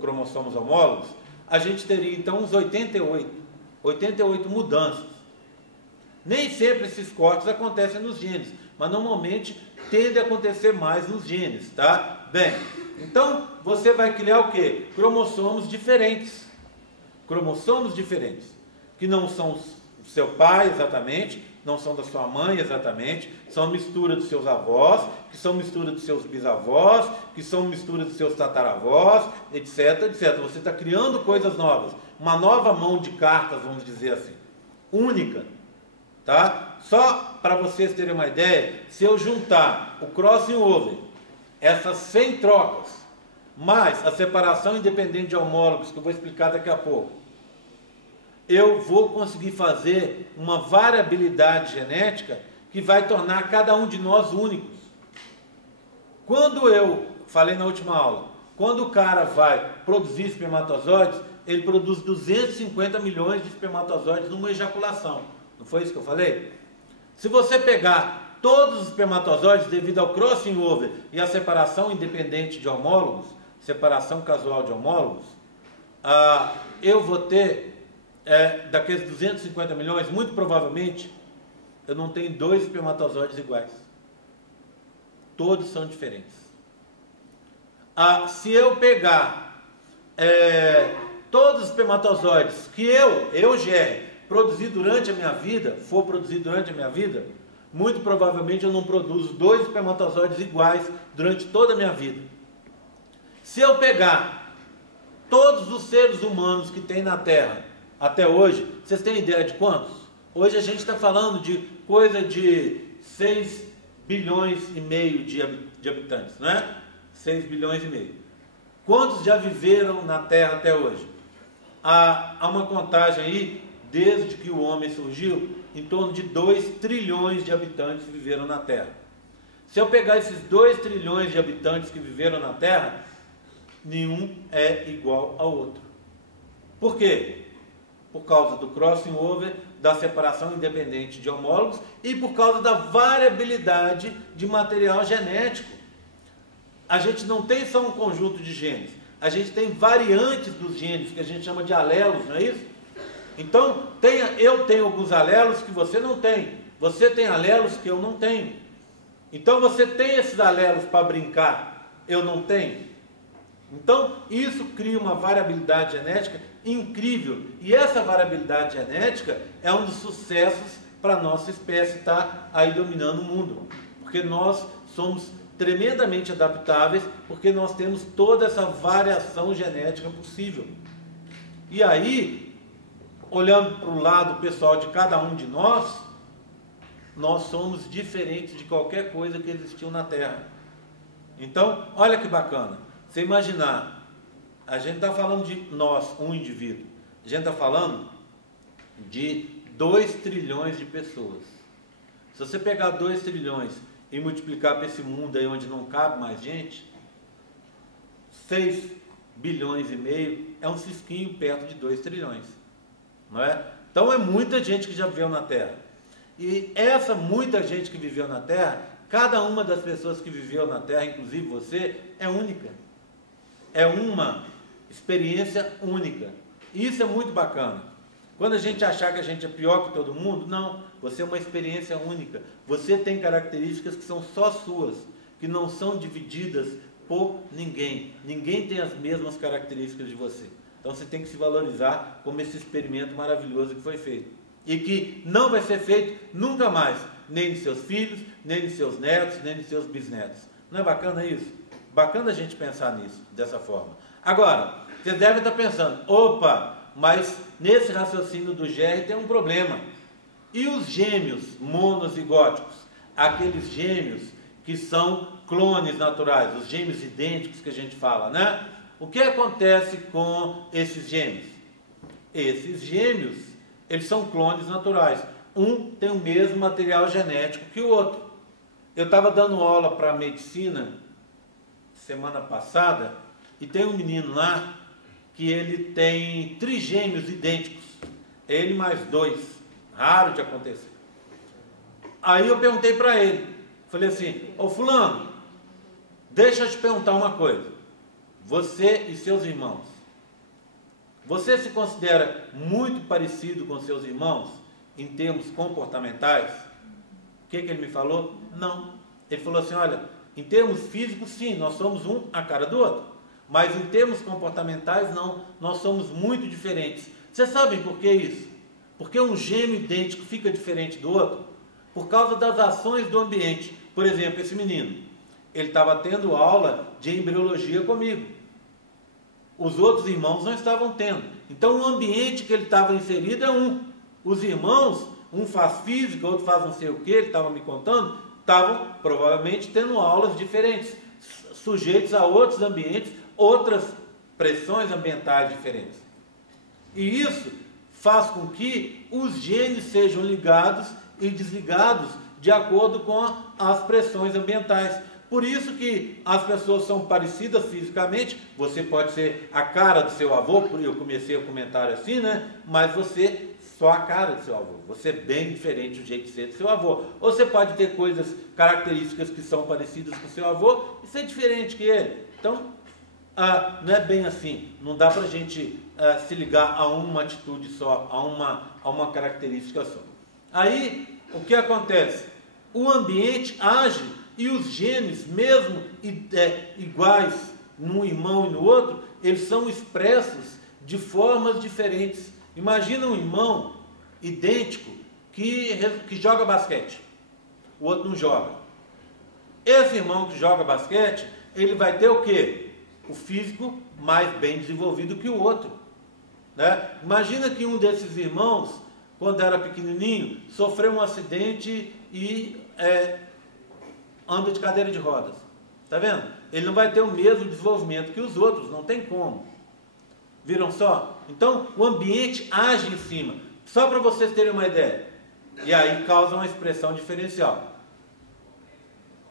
cromossomos homólogos, a gente teria então uns 88 mudanças. Nem sempre esses cortes acontecem nos genes, mas normalmente tende a acontecer mais nos genes, tá? Bem, então você vai criar o quê? Cromossomos diferentes. Cromossomos diferentes, que não são do seu pai exatamente, não são da sua mãe exatamente, são mistura dos seus avós, que são mistura dos seus bisavós, que são mistura dos seus tataravós, etc, etc. Você está criando coisas novas, uma nova mão de cartas, vamos dizer assim, única, tá? Só para vocês terem uma ideia, se eu juntar o crossing over, essas 100 trocas, mais a separação independente de homólogos, que eu vou explicar daqui a pouco, eu vou conseguir fazer uma variabilidade genética que vai tornar cada um de nós únicos. Quando eu falei na última aula, quando o cara vai produzir espermatozoides, ele produz 250 milhões de espermatozoides numa ejaculação. Não foi isso que eu falei? Se você pegar todos os espermatozoides devido ao crossing over e à separação independente de homólogos, separação casual de homólogos, eu vou ter, daqueles 250 milhões, muito provavelmente, eu não tenho 2 espermatozoides iguais. Todos são diferentes. Se eu pegar todos os espermatozoides que eu GR, produzir durante a minha vida, muito provavelmente eu não produzo 2 espermatozoides iguais durante toda a minha vida. Se eu pegar todos os seres humanos que tem na Terra até hoje, vocês têm ideia de quantos? Hoje a gente está falando de coisa de 6 bilhões e meio de habitantes, não é? 6 bilhões e meio. Quantos já viveram na Terra até hoje? há uma contagem aí, desde que o homem surgiu, em torno de 2 trilhões de habitantes viveram na Terra. Se eu pegar esses 2 trilhões de habitantes que viveram na Terra, nenhum é igual ao outro. Por quê? Por causa do crossing over, da separação independente de homólogos e por causa da variabilidade de material genético. A gente não tem só um conjunto de genes, a gente tem variantes dos genes, que a gente chama de alelos, não é isso? Então, eu tenho alguns alelos que você não tem, você tem alelos que eu não tenho. Então, você tem esses alelos para brincar, eu não tenho. Então, isso cria uma variabilidade genética incrível. E essa variabilidade genética é um dos sucessos para a nossa espécie estar aí dominando o mundo. Porque nós somos tremendamente adaptáveis, porque nós temos toda essa variação genética possível. E aí, olhando para o lado pessoal de cada um de nós somos diferentes de qualquer coisa que existiu na Terra. Então, olha que bacana. Você imaginar, a gente está falando de nós, um indivíduo. A gente está falando de 2 trilhões de pessoas. Se você pegar 2 trilhões e multiplicar para esse mundo aí onde não cabe mais gente, 6 bilhões e meio é um cisquinho perto de 2 trilhões. Não é? Então é muita gente que já viveu na Terra. E essa muita gente que viveu na Terra, cada uma das pessoas que viveu na Terra, inclusive você, é única. É uma experiência única. E isso é muito bacana. Quando a gente achar que a gente é pior que todo mundo, não. Você é uma experiência única. Você tem características que são só suas, que não são divididas por ninguém. Ninguém tem as mesmas características de você. Então você tem que se valorizar como esse experimento maravilhoso que foi feito. E que não vai ser feito nunca mais, nem de seus filhos, nem de seus netos, nem de seus bisnetos. Não é bacana isso? Bacana a gente pensar nisso, dessa forma. Agora, vocês devem estar pensando, opa, mas nesse raciocínio do GR tem um problema. E os gêmeos monozigóticos? Aqueles gêmeos que são clones naturais, os gêmeos idênticos que a gente fala, né? O que acontece com esses gêmeos? Esses gêmeos, eles são clones naturais. Um tem o mesmo material genético que o outro. Eu estava dando aula para medicina semana passada e tem um menino lá que ele tem trigêmeos idênticos. Ele mais 2. Raro de acontecer. Aí eu perguntei para ele, falei assim, ô fulano, deixa eu te perguntar uma coisa. Você e seus irmãos, você se considera muito parecido com seus irmãos em termos comportamentais? O que ele me falou? Não. Ele falou assim, olha, em termos físicos sim, nós somos um a cara do outro. Mas em termos comportamentais não, nós somos muito diferentes. Vocês sabem por que isso? Porque um gêmeo idêntico fica diferente do outro? Por causa das ações do ambiente. Por exemplo, esse menino, ele estava tendo aula de embriologia comigo. Os outros irmãos não estavam tendo. Então o ambiente que ele estava inserido é um. Os irmãos, um faz física, outro faz não sei o que, ele estava me contando, estavam provavelmente tendo aulas diferentes, sujeitos a outros ambientes, outras pressões ambientais diferentes. E isso faz com que os genes sejam ligados e desligados de acordo com as pressões ambientais. Por isso que as pessoas são parecidas fisicamente. Você pode ser a cara do seu avô, eu comecei o comentário assim, né? Mas você só a cara do seu avô. Você é bem diferente do jeito de ser do seu avô. Ou você pode ter características que são parecidas com o seu avô e ser diferente que ele. Então, não é bem assim. Não dá para a gente se ligar a uma atitude só, a uma característica só. Aí, o que acontece? O ambiente age e os genes, mesmo iguais num irmão e no outro, eles são expressos de formas diferentes. Imagina um irmão idêntico que joga basquete, o outro não joga. Esse irmão que joga basquete, ele vai ter o quê? O físico mais bem desenvolvido que o outro, né? Imagina que um desses irmãos, quando era pequenininho, sofreu um acidente e anda de cadeira de rodas. Está vendo? Ele não vai ter o mesmo desenvolvimento que os outros, não tem como. Viram só? Então, o ambiente age em cima. Só para vocês terem uma ideia. E aí causa uma expressão diferencial.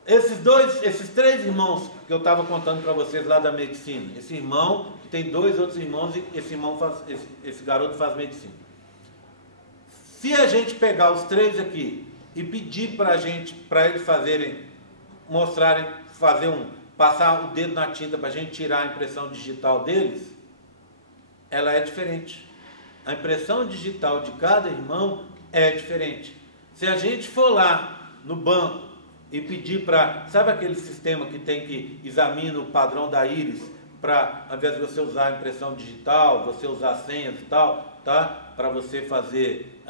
Esses três irmãos que eu estava contando para vocês lá da medicina. Esse irmão, tem dois outros irmãos, e esse garoto faz medicina. Se a gente pegar os três aqui e pedir para eles passar o dedo na tinta para a gente tirar a impressão digital deles, ela é diferente. A impressão digital de cada irmão é diferente. Se a gente for lá no banco e pedir para, sabe aquele sistema que tem que examina o padrão da íris, para, ao invés de você usar a impressão digital, você usar senhas e tal, tá? Para você fazer,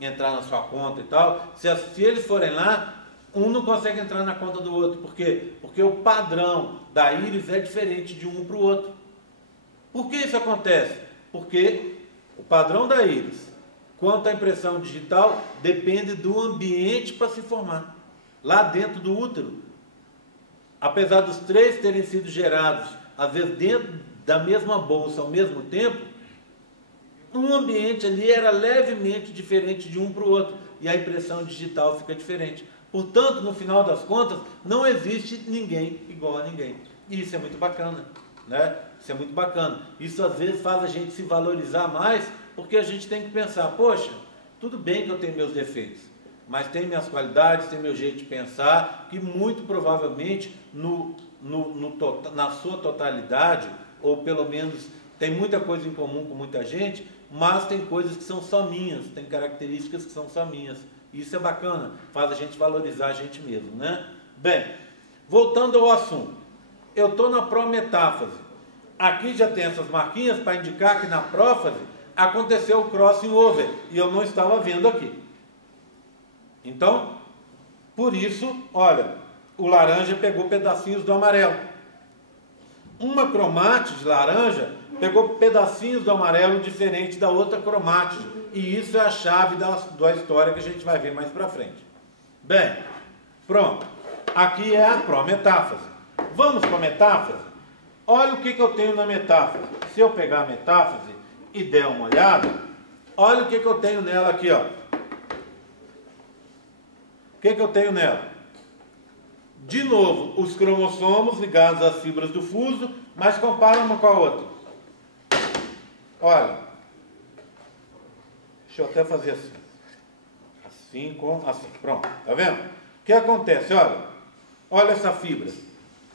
entrar na sua conta e tal. Se eles forem lá, um não consegue entrar na conta do outro. Por quê? Porque o padrão da íris é diferente de um para o outro. Por que isso acontece? Porque o padrão da íris, quanto à impressão digital, depende do ambiente para se formar. Lá dentro do útero, apesar dos três terem sido gerados, às vezes dentro da mesma bolsa ao mesmo tempo, um ambiente ali era levemente diferente de um para o outro, e a impressão digital fica diferente. Portanto, no final das contas, não existe ninguém igual a ninguém. E isso é muito bacana, né? Isso é muito bacana. Isso às vezes faz a gente se valorizar mais, porque a gente tem que pensar, poxa, tudo bem que eu tenho meus defeitos, mas tem minhas qualidades, tem meu jeito de pensar, que muito provavelmente na sua totalidade, ou pelo menos tem muita coisa em comum com muita gente, mas tem coisas que são só minhas, tem características que são só minhas. Isso é bacana, faz a gente valorizar a gente mesmo, né? Bem, voltando ao assunto, eu estou na prometáfase. Aqui já tem essas marquinhas para indicar que na prófase aconteceu o crossing over, e eu não estava vendo aqui. Então, por isso, olha, o laranja pegou pedacinhos do amarelo. Uma cromátide laranja pegou pedacinhos do amarelo diferente da outra cromátide. E isso é a chave da história que a gente vai ver mais para frente. Bem, pronto. Aqui é a prometáfase. Vamos para a metáfase? Olha o que eu tenho na metáfase. Se eu pegar a metáfase e der uma olhada, olha o que eu tenho nela aqui, ó. O que eu tenho nela? De novo, os cromossomos ligados às fibras do fuso, mas compara uma com a outra. Olha, deixa eu até fazer assim. Assim com assim. Pronto, tá vendo? O que acontece? Olha essa fibra.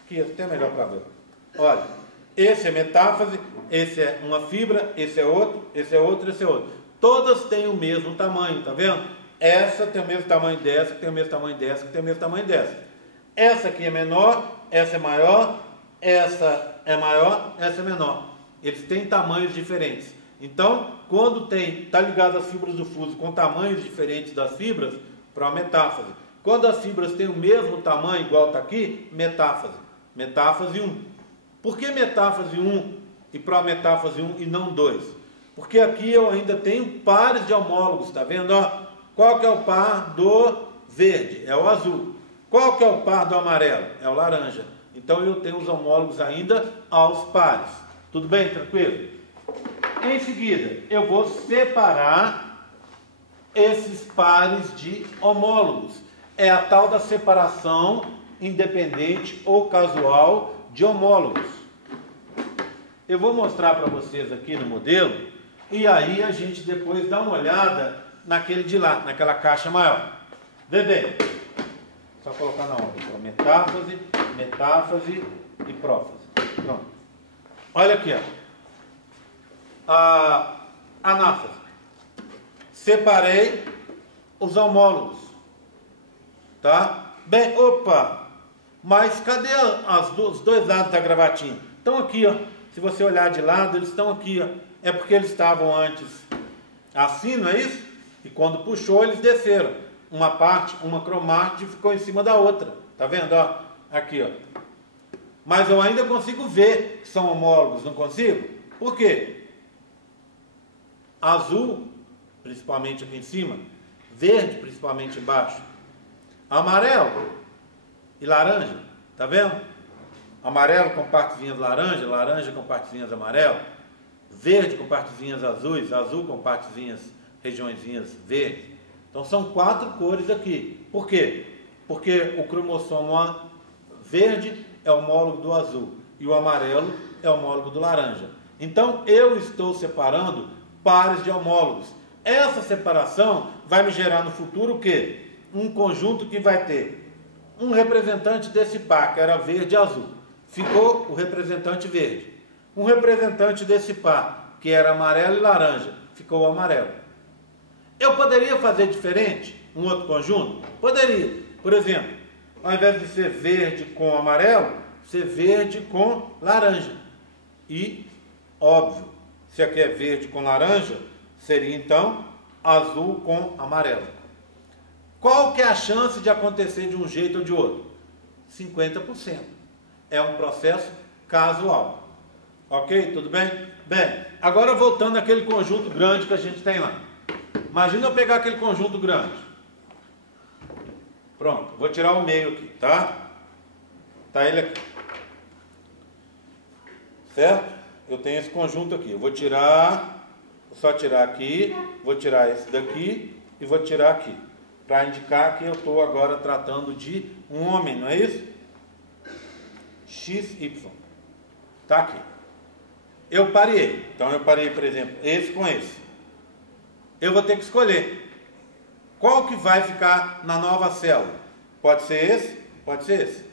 Aqui é até melhor para ver. Olha, esse é metáfase, esse é uma fibra, esse é outro, esse é outro, esse é outro. Todas têm o mesmo tamanho, tá vendo? Essa tem o mesmo tamanho dessa, que tem o mesmo tamanho dessa, que tem o mesmo tamanho dessa. Essa aqui é menor, essa é maior, essa é maior, essa é menor. Eles têm tamanhos diferentes. Então, quando está ligado às fibras do fuso com tamanhos diferentes das fibras, para a metáfase. Quando as fibras têm o mesmo tamanho, igual está aqui, metáfase. Metáfase 1. Por que metáfase 1 e prometáfase 1 e não 2? Porque aqui eu ainda tenho pares de homólogos, está vendo? Qual que é o par do verde? É o azul. Qual que é o par do amarelo? É o laranja. Então eu tenho os homólogos ainda aos pares. Tudo bem? Tranquilo? Em seguida, eu vou separar esses pares de homólogos. É a tal da separação independente ou casual de homólogos. Eu vou mostrar para vocês aqui no modelo, e aí a gente depois dá uma olhada naquele de lá, naquela caixa maior. Vê bem, só colocar na ordem, metáfase, metáfase e prófase. Pronto. Olha aqui, a anáfase. Separei os homólogos, tá? Bem, opa, mas cadê os dois lados da gravatinha? Estão aqui, se você olhar de lado, eles estão aqui, é porque eles estavam antes assim, não é isso? E quando puxou, eles desceram. Uma parte, uma cromátide ficou em cima da outra. Tá vendo? Aqui, Mas eu ainda consigo ver que são homólogos, não consigo? Por quê? Azul, principalmente aqui em cima, verde, principalmente embaixo, amarelo e laranja. Tá vendo? Amarelo com partezinhas laranja, laranja com partezinhas amarelo. verde com partezinhas azuis, azul com partezinhas, regiõezinhas verdes. Então são 4 cores aqui. Por quê? Porque o cromossomo verde é homólogo do azul e o amarelo é homólogo do laranja. Então eu estou separando pares de homólogos. Essa separação vai me gerar no futuro o quê? Um conjunto que vai ter um representante desse par, que era verde e azul. Ficou o representante verde. Um representante desse par, que era amarelo e laranja. Ficou o amarelo. Eu poderia fazer diferente? Um outro conjunto? Poderia. Por exemplo, ao invés de ser verde com amarelo, ser verde com laranja. E, óbvio, se aqui é verde com laranja, seria então azul com amarelo. Qual que é a chance de acontecer de um jeito ou de outro? 50%. É um processo casual. Ok? Tudo bem? Bem, agora voltando àquele conjunto grande que a gente tem lá. Imagina eu pegar aquele conjunto grande. Pronto, vou tirar o meio aqui, tá? Tá ele aqui. Certo? Eu tenho esse conjunto aqui. Eu vou só tirar aqui, vou tirar esse daqui e vou tirar aqui. Para indicar que eu estou agora tratando de um homem, não é isso? XY. Tá aqui. Eu parei. Então eu parei, por exemplo, esse com esse. Eu vou ter que escolher qual que vai ficar na nova célula. Pode ser esse, pode ser esse.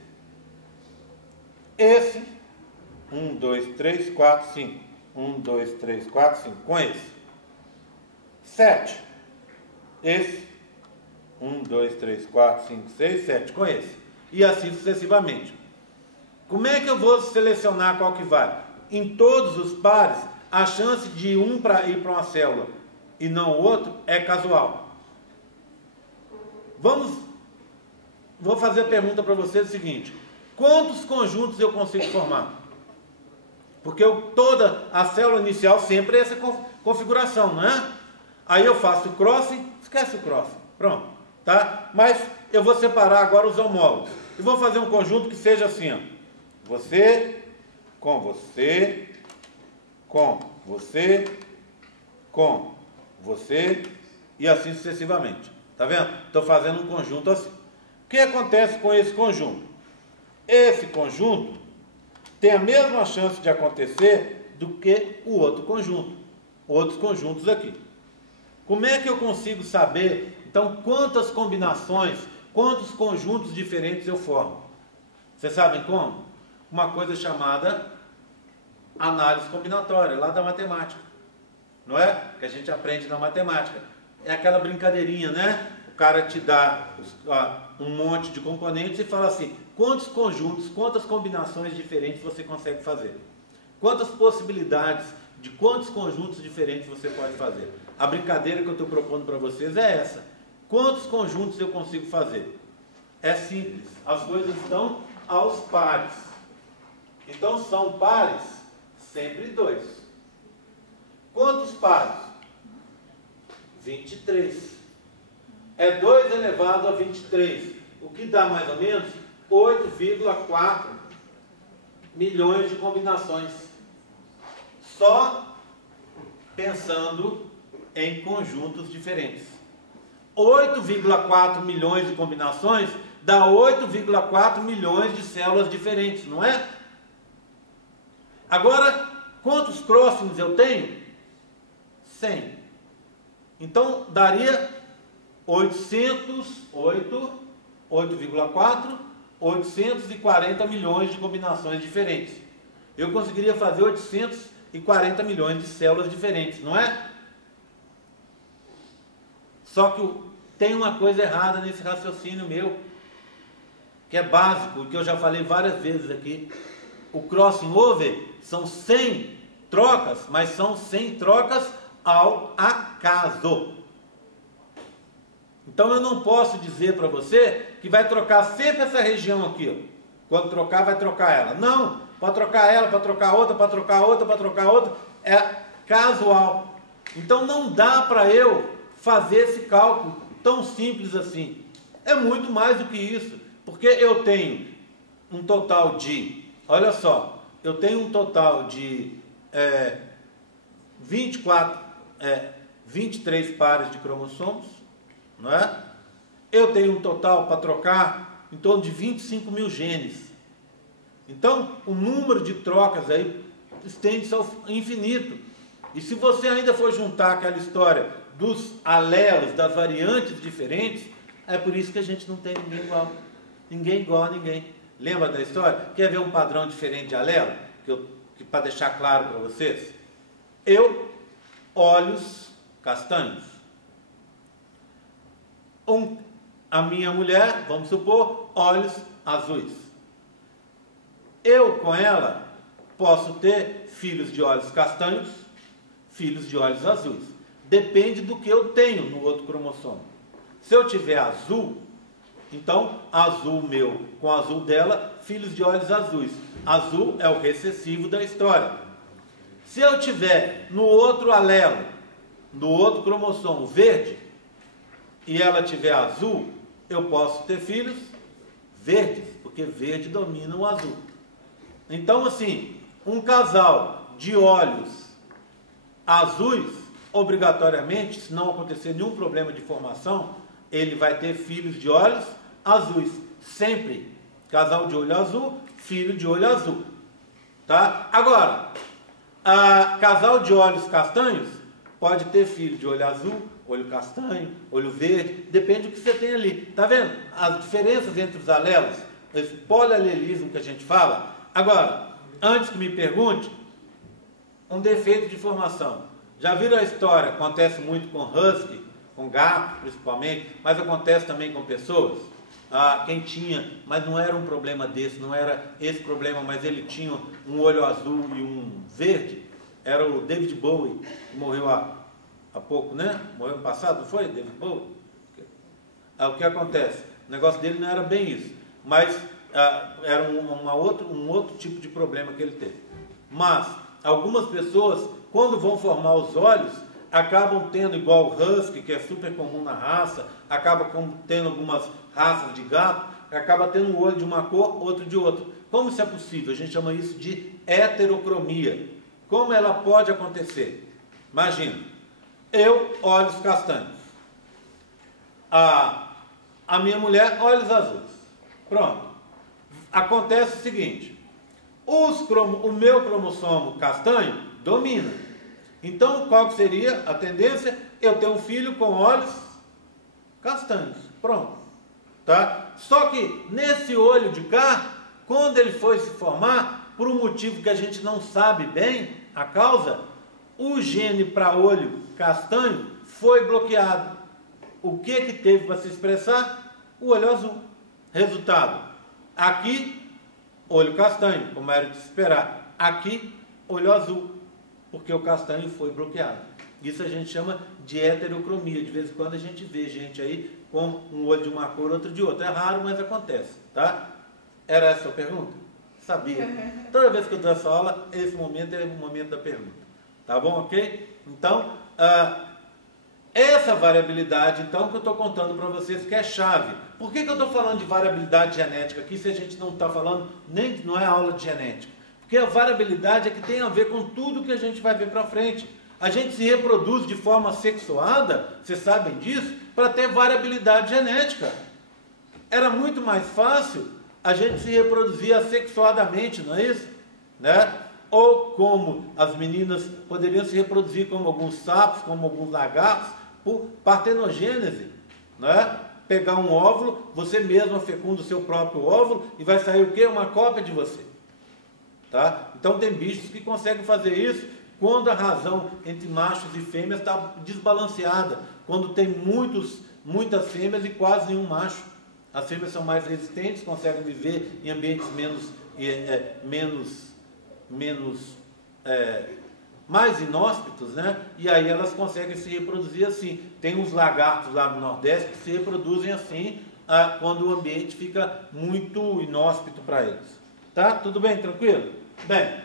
Esse, 1, 2, 3, 4, 5. 1, 2, 3, 4, 5. Com esse. 7. Esse. 1, 2, 3, 4, 5, 6, 7. Com esse. E assim sucessivamente. Como é que eu vou selecionar qual que vai? Em todos os pares, a chance de um para ir para uma célula e não o outro é casual. Vou fazer a pergunta para vocês o seguinte: quantos conjuntos eu consigo formar? Porque toda a célula inicial sempre é essa configuração, não é? Aí eu faço o crossing, esquece o crossing, pronto, tá? Mas eu vou separar agora os homólogos. E vou fazer um conjunto que seja assim, ó. Você, com você, com você, com você e assim sucessivamente. Tá vendo? Estou fazendo um conjunto assim. O que acontece com esse conjunto? Esse conjunto tem a mesma chance de acontecer do que o outro conjunto. Outros conjuntos aqui. Como é que eu consigo saber, então, quantas combinações, quantos conjuntos diferentes eu formo? Vocês sabem como? Uma coisa chamada análise combinatória, lá da matemática. Não é? Que a gente aprende na matemática. É aquela brincadeirinha, né? O cara te dá um monte de componentes e fala assim: quantos conjuntos, quantas combinações diferentes você consegue fazer? Quantas possibilidades de quantos conjuntos diferentes você pode fazer? A brincadeira que eu estou propondo para vocês é essa. Quantos conjuntos eu consigo fazer? É simples. As coisas estão aos pares. Então são pares sempre 2. Quantos pares? 23. É 2 elevado a 23, o que dá mais ou menos 8,4 milhões de combinações. Só pensando em conjuntos diferentes. 8,4 milhões de combinações dá 8,4 milhões de células diferentes, não é? Agora, quantos crossings eu tenho? 100. Então, daria 840 milhões de combinações diferentes. Eu conseguiria fazer 840 milhões de células diferentes, não é? Só que tem uma coisa errada nesse raciocínio meu, que é básico, que eu já falei várias vezes aqui. O crossing over são 100 trocas, mas são 100 trocas ao acaso. Então eu não posso dizer para você que vai trocar sempre essa região aqui, ó. Quando trocar, vai trocar ela. Não, pode trocar ela, pode trocar outra, pode trocar outra, pode trocar outra. É casual. Então não dá para eu fazer esse cálculo tão simples assim. É muito mais do que isso. Porque eu tenho um total de, olha só, eu tenho um total de 23 pares de cromossomos, não é? Eu tenho um total para trocar em torno de 25 mil genes. Então, o número de trocas aí estende-se ao infinito. E se você ainda for juntar aquela história dos alelos, das variantes diferentes, é por isso que a gente não tem ninguém igual. Ninguém igual a ninguém. Lembra da história? Quer ver um padrão diferente de alelo? Para deixar claro para vocês. Eu, olhos castanhos. A minha mulher, vamos supor, olhos azuis. Eu com ela posso ter filhos de olhos castanhos, filhos de olhos azuis. Depende do que eu tenho no outro cromossomo. Se eu tiver azul, então azul meu com azul dela, filhos de olhos azuis. Azul é o recessivo da história. Se eu tiver no outro alelo, no outro cromossomo verde, e ela tiver azul, eu posso ter filhos verdes, porque verde domina o azul. Então, assim, um casal de olhos azuis, obrigatoriamente, se não acontecer nenhum problema de formação, ele vai ter filhos de olhos azuis. Sempre. Casal de olho azul, filho de olho azul. Tá? Agora, casal de olhos castanhos pode ter filho de olho azul, olho castanho, olho verde, depende do que você tem ali. Tá vendo? As diferenças entre os alelos, esse polialelismo que a gente fala. Agora, antes que me pergunte, um defeito de formação. Já viram a história? Acontece muito com husky, com gato principalmente, mas acontece também com pessoas. Quem tinha, mas não era um problema desse, não era esse problema, mas ele tinha um olho azul e um verde. Era o David Bowie, que morreu há pouco, né? Morreu no passado, não foi? David Bowie? O que acontece? O negócio dele não era bem isso, mas era um outro tipo de problema que ele teve. Mas algumas pessoas, quando vão formar os olhos, acabam tendo, igual o husky, que é super comum na raça, acaba tendo algumas raças de gato, acaba tendo um olho de uma cor, outro de outra. Como isso é possível? A gente chama isso de heterocromia. Como ela pode acontecer? Imagina, eu, olhos castanhos. A minha mulher, olhos azuis. Pronto. Acontece o seguinte, o meu cromossomo castanho domina. Então, qual que seria a tendência? Eu ter um filho com olhos castanhos. Pronto. Tá? Só que nesse olho de cá, quando ele foi se formar, por um motivo que a gente não sabe bem a causa, o gene para olho castanho foi bloqueado. O que teve para se expressar? O olho azul. Resultado, aqui, olho castanho, como era de se esperar. Aqui, olho azul, porque o castanho foi bloqueado. Isso a gente chama de heterocromia. De vez em quando a gente vê gente aí com um olho de uma cor, outro de outra. É raro, mas acontece, tá? Era essa a sua pergunta? Sabia. Toda vez que eu dou essa aula, esse momento é o momento da pergunta. Tá bom, ok? Então, essa variabilidade, então, que eu estou contando para vocês, que é chave. Por que eu estou falando de variabilidade genética aqui, se a gente não está falando, não é aula de genética? Porque a variabilidade é que tem a ver com tudo que a gente vai ver para frente. A gente se reproduz de forma sexuada, vocês sabem disso, para ter variabilidade genética. Era muito mais fácil a gente se reproduzir assexuadamente, não é isso? Né? Ou como as meninas poderiam se reproduzir como alguns sapos, como alguns lagartos, por partenogênese. Né? Pegar um óvulo, você mesmo fecunda o seu próprio óvulo e vai sair o quê? Uma cópia de você. Tá? Então tem bichos que conseguem fazer isso quando a razão entre machos e fêmeas está desbalanceada, quando tem muitas fêmeas e quase nenhum macho. As fêmeas são mais resistentes, conseguem viver em ambientes mais inóspitos, né? E aí elas conseguem se reproduzir assim. Tem uns lagartos lá no Nordeste que se reproduzem assim quando o ambiente fica muito inóspito para eles. Tá? Tudo bem? Tranquilo? Bem,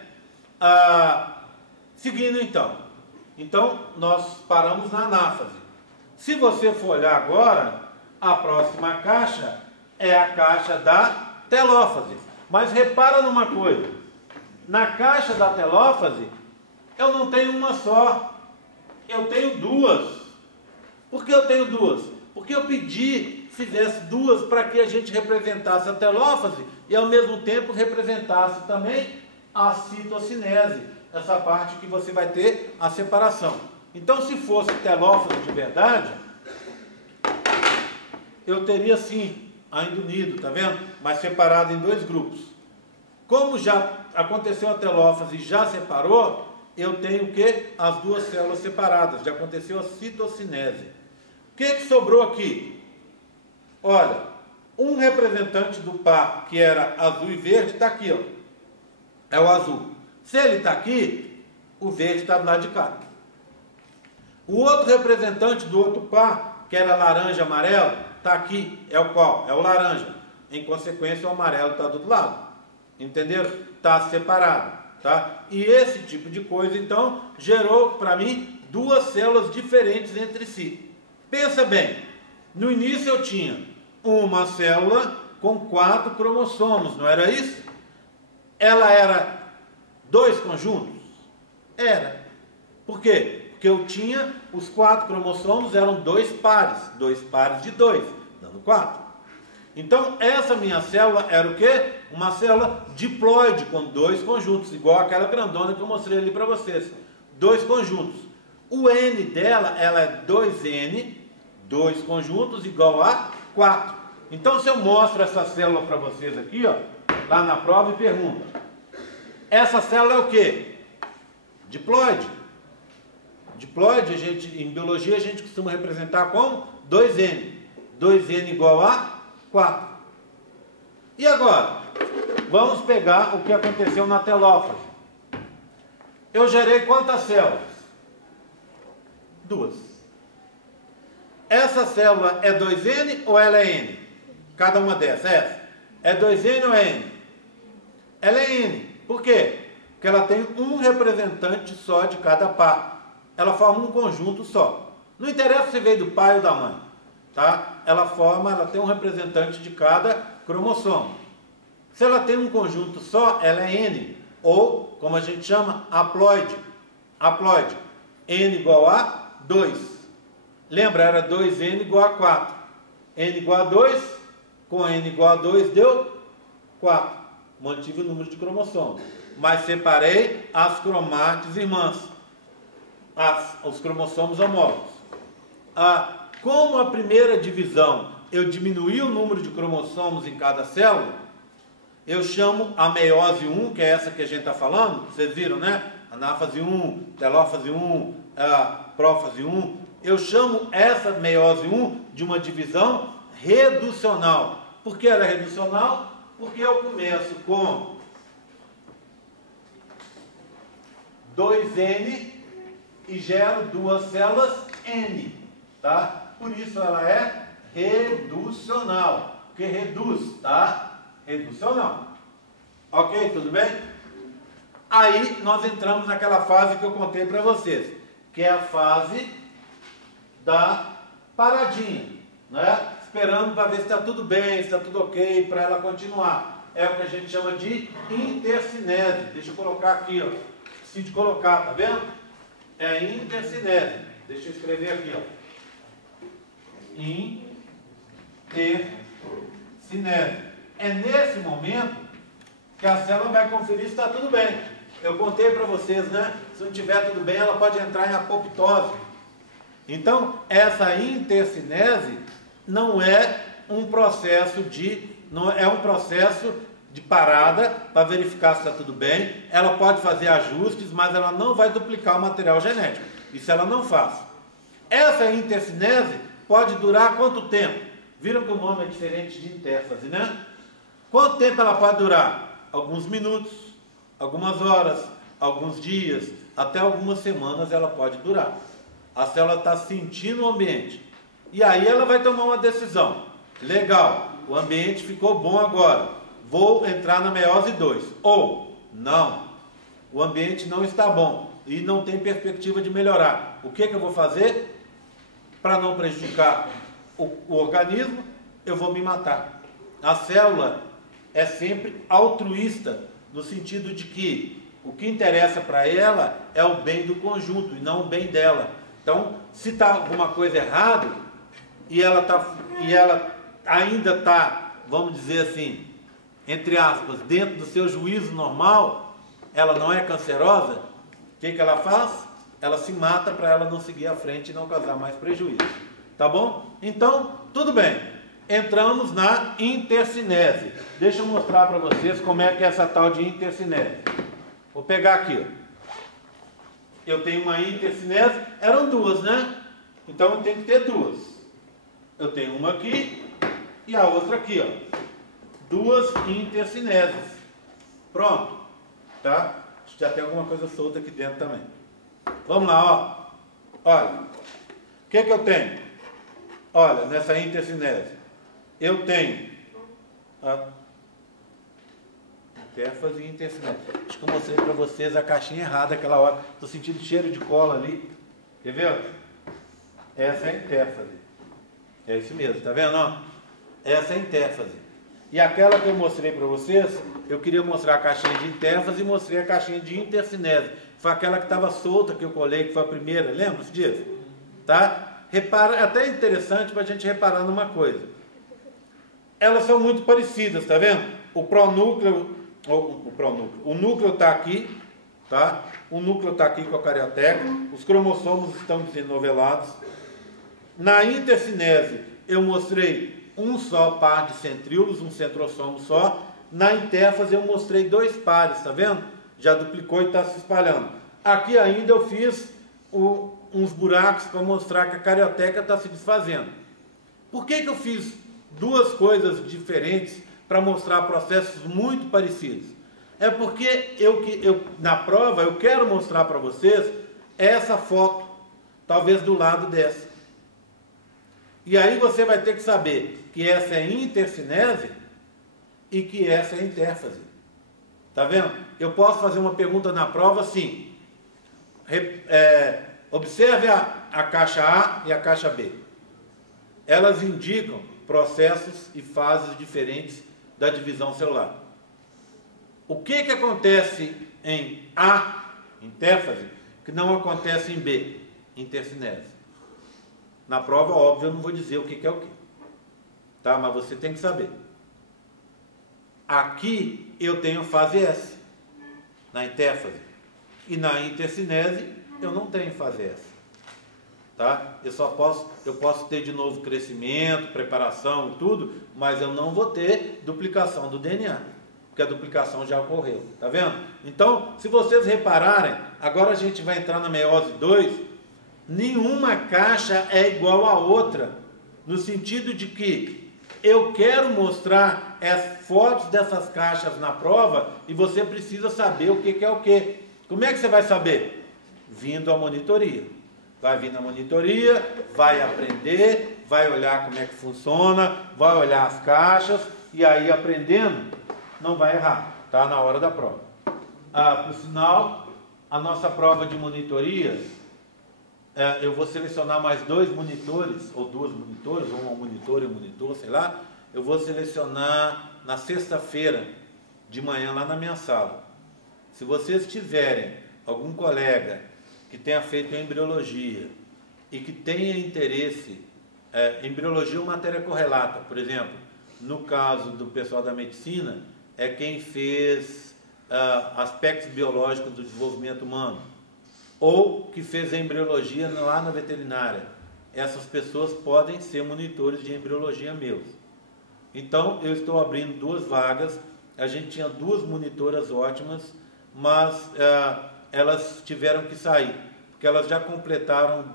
seguindo então. Então, nós paramos na anáfase. Se você for olhar agora, a próxima caixa é a caixa da telófase. Mas repara numa coisa. Na caixa da telófase, Eu não tenho uma só, eu tenho duas. Por que eu tenho duas? Porque eu pedi que fizesse duas para que a gente representasse a telófase e ao mesmo tempo representasse também a citocinese, essa parte que você vai ter a separação. Então, se fosse telófase de verdade, eu teria sim, ainda unido, tá vendo? Mas separado em dois grupos. Como já aconteceu a telófase e já separou, eu tenho o quê? As duas células separadas, já aconteceu a citocinese. O que sobrou aqui? Olha, um representante do par que era azul e verde está aqui, ó. É o azul. Se ele está aqui, o verde está do lado de cá. O outro representante do outro par, que era laranja e amarelo, está aqui. É o qual? É o laranja. Em consequência, o amarelo está do outro lado. Entenderam? Está separado. Tá? E esse tipo de coisa, então, gerou para mim duas células diferentes entre si. Pensa bem, no início eu tinha uma célula com 4 cromossomos, não era isso? Ela era 2 conjuntos? Era. Por quê? Porque eu tinha os 4 cromossomos, eram 2 pares de 2, dando 4. Então, essa minha célula era o quê? Uma célula diploide, com 2 conjuntos, igual aquela grandona que eu mostrei ali para vocês. 2 conjuntos. O N dela, ela é 2N, 2 conjuntos, igual a 4. Então, se eu mostro essa célula para vocês aqui, ó, lá na prova e pergunto, essa célula é o quê? Diploide. Diploide, em biologia, a gente costuma representar com 2N. 2N igual a 4. E agora? Vamos pegar o que aconteceu na telófase. Eu gerei quantas células? 2. Essa célula é 2N ou ela é N? Cada uma dessas. Essa. É 2N ou é N? Ela é N. Por quê? Porque ela tem um representante só de cada par. Ela forma um conjunto só. Não interessa se veio do pai ou da mãe. Tá? Ela tem um representante de cada cromossomo. Se ela tem um conjunto só, ela é N. Ou, como a gente chama, haploide. Haploide. N igual a 2. Lembra, era 2N igual a 4. N igual a 2, com N igual a 2 deu 4. Mantive o número de cromossomos. Mas separei as cromátides irmãs. Os cromossomos homólogos. Como a primeira divisão eu diminuí o número de cromossomos em cada célula, eu chamo a meiose 1, que é essa que a gente está falando, vocês viram, né? Anáfase 1, telófase 1, prófase 1. Eu chamo essa meiose 1 de uma divisão reducional. Por que ela é reducional? Porque eu começo com 2N e gero duas células N, tá? Por isso ela é reducional, porque reduz, tá? Reducional. Ok? Tudo bem? Aí nós entramos naquela fase que eu contei para vocês, que é a fase da paradinha, né? Esperando para ver se está tudo bem, se está tudo ok, para ela continuar. É o que a gente chama de intercinese. Deixa eu colocar aqui, ó. Esqueci de colocar, tá vendo? É intercinese. Deixa eu escrever aqui, ó. Intercinese. É nesse momento que a célula vai conferir se está tudo bem. Eu contei para vocês, né? Se não tiver tudo bem, ela pode entrar em apoptose. Então, essa intercinese não é um processo de parada para verificar se está tudo bem. Ela pode fazer ajustes, mas ela não vai duplicar o material genético. Isso ela não faz. Essa intercinese pode durar quanto tempo? Viram que o nome é diferente de intérfase, né? Quanto tempo ela pode durar? Alguns minutos, algumas horas, alguns dias, até algumas semanas ela pode durar. A célula está sentindo o ambiente. E aí ela vai tomar uma decisão. Legal, o ambiente ficou bom agora. Vou entrar na meiose 2. Ou, não, o ambiente não está bom e não tem perspectiva de melhorar. O que eu vou fazer? Para não prejudicar o organismo, eu vou me matar. A célula é sempre altruísta, no sentido de que O que interessa para ela é o bem do conjunto e não o bem dela. Então, se está alguma coisa errada e ela ainda está, vamos dizer assim, entre aspas, dentro do seu juízo normal, ela não é cancerosa, o que ela faz? Ela se mata para ela não seguir à frente e não causar mais prejuízo. Tá bom? Então, tudo bem. Entramos na intercinese. Deixa eu mostrar para vocês como é que é essa tal de intercinese. Vou pegar aqui, ó. Eu tenho uma intercinese, eram duas, né? Então eu tenho que ter duas. Eu tenho uma aqui e a outra aqui, ó. Duas intercineses. Pronto. Tá? Já tem alguma coisa solta aqui dentro também. Vamos lá, ó. Olha. O que eu tenho? Olha, nessa intercinese. Eu tenho interfase e intercinese. Acho que eu mostrei para vocês a caixinha errada aquela hora. Estou sentindo cheiro de cola ali. Quer ver? Essa é a interfase. É isso mesmo, tá vendo? Ó? Essa é a interfase. E aquela que eu mostrei para vocês, eu queria mostrar a caixinha de interfase e mostrei a caixinha de intercinese. Foi aquela que estava solta que eu colei, que foi a primeira. Lembra-se disso? Tá? Repara, é até interessante para a gente reparar numa coisa. Elas são muito parecidas, tá vendo? O núcleo está aqui, tá? O núcleo está aqui com a carioteca, os cromossomos estão desenovelados. Na intercinese, eu mostrei um só par de centríolos, um centrossomo só. Na interfase, eu mostrei dois pares, tá vendo? Já duplicou e está se espalhando. Aqui ainda eu fiz uns buracos para mostrar que a carioteca está se desfazendo. Por que eu fiz duas coisas diferentes para mostrar processos muito parecidos? É porque na prova eu quero mostrar para vocês essa foto, talvez do lado dessa. E aí você vai ter que saber que essa é intercinese e que essa é interfase. Tá vendo? Eu posso fazer uma pergunta na prova assim. Observe a caixa A e a caixa B. Elas indicam processos e fases diferentes da divisão celular. O que acontece em A, interfase, que não acontece em B, intercinese? Na prova, óbvio, eu não vou dizer o que é o que. Tá? Mas você tem que saber. Aqui eu tenho fase S, na interfase. E na intercinese, eu não tenho fase S. Tá? Eu posso ter de novo crescimento, preparação e tudo, mas eu não vou ter duplicação do DNA, porque a duplicação já ocorreu. Tá vendo? Então, se vocês repararem, agora a gente vai entrar na meiose 2, nenhuma caixa é igual à outra, no sentido de que eu quero mostrar as fotos dessas caixas na prova e você precisa saber o que é o que. Como é que você vai saber? Vindo à monitoria. Vai vir na monitoria, vai aprender, vai olhar como é que funciona, vai olhar as caixas e aí aprendendo, não vai errar, tá? Na hora da prova. Por sinal, a nossa prova de monitoria, eu vou selecionar mais dois monitores, ou duas monitores, ou um monitor e um monitor, sei lá. Eu vou selecionar na sexta-feira de manhã lá na minha sala. Se vocês tiverem algum colega que tenha feito embriologia e que tenha interesse, embriologia é uma matéria correlata, por exemplo, no caso do pessoal da medicina, é quem fez aspectos biológicos do desenvolvimento humano, ou que fez a embriologia lá na veterinária. Essas pessoas podem ser monitores de embriologia meus. Então, eu estou abrindo duas vagas. A gente tinha duas monitoras ótimas, mas elas tiveram que sair, porque elas já completaram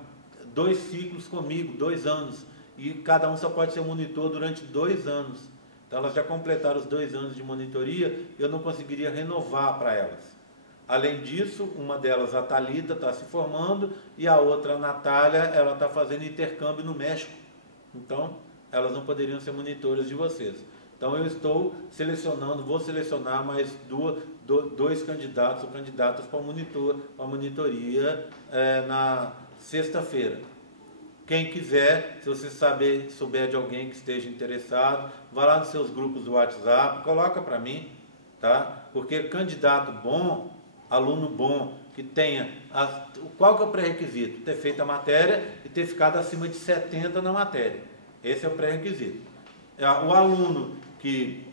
2 ciclos comigo, 2 anos, e cada um só pode ser monitor durante 2 anos. Então elas já completaram os 2 anos de monitoria, eu não conseguiria renovar para elas. Além disso, uma delas, a Thalita, está se formando, e a outra, a Natália, ela está fazendo intercâmbio no México. Então, elas não poderiam ser monitoras de vocês. Então eu estou selecionando, vou selecionar mais dois candidatos ou candidatas para a monitoria na sexta-feira. Quem quiser, se você souber de alguém que esteja interessado, vá lá nos seus grupos do WhatsApp, coloca para mim, tá? Porque candidato bom Aluno bom, que tenha... Qual que é o pré-requisito? Ter feito a matéria e ter ficado acima de 70 na matéria. Esse é o pré-requisito. O aluno que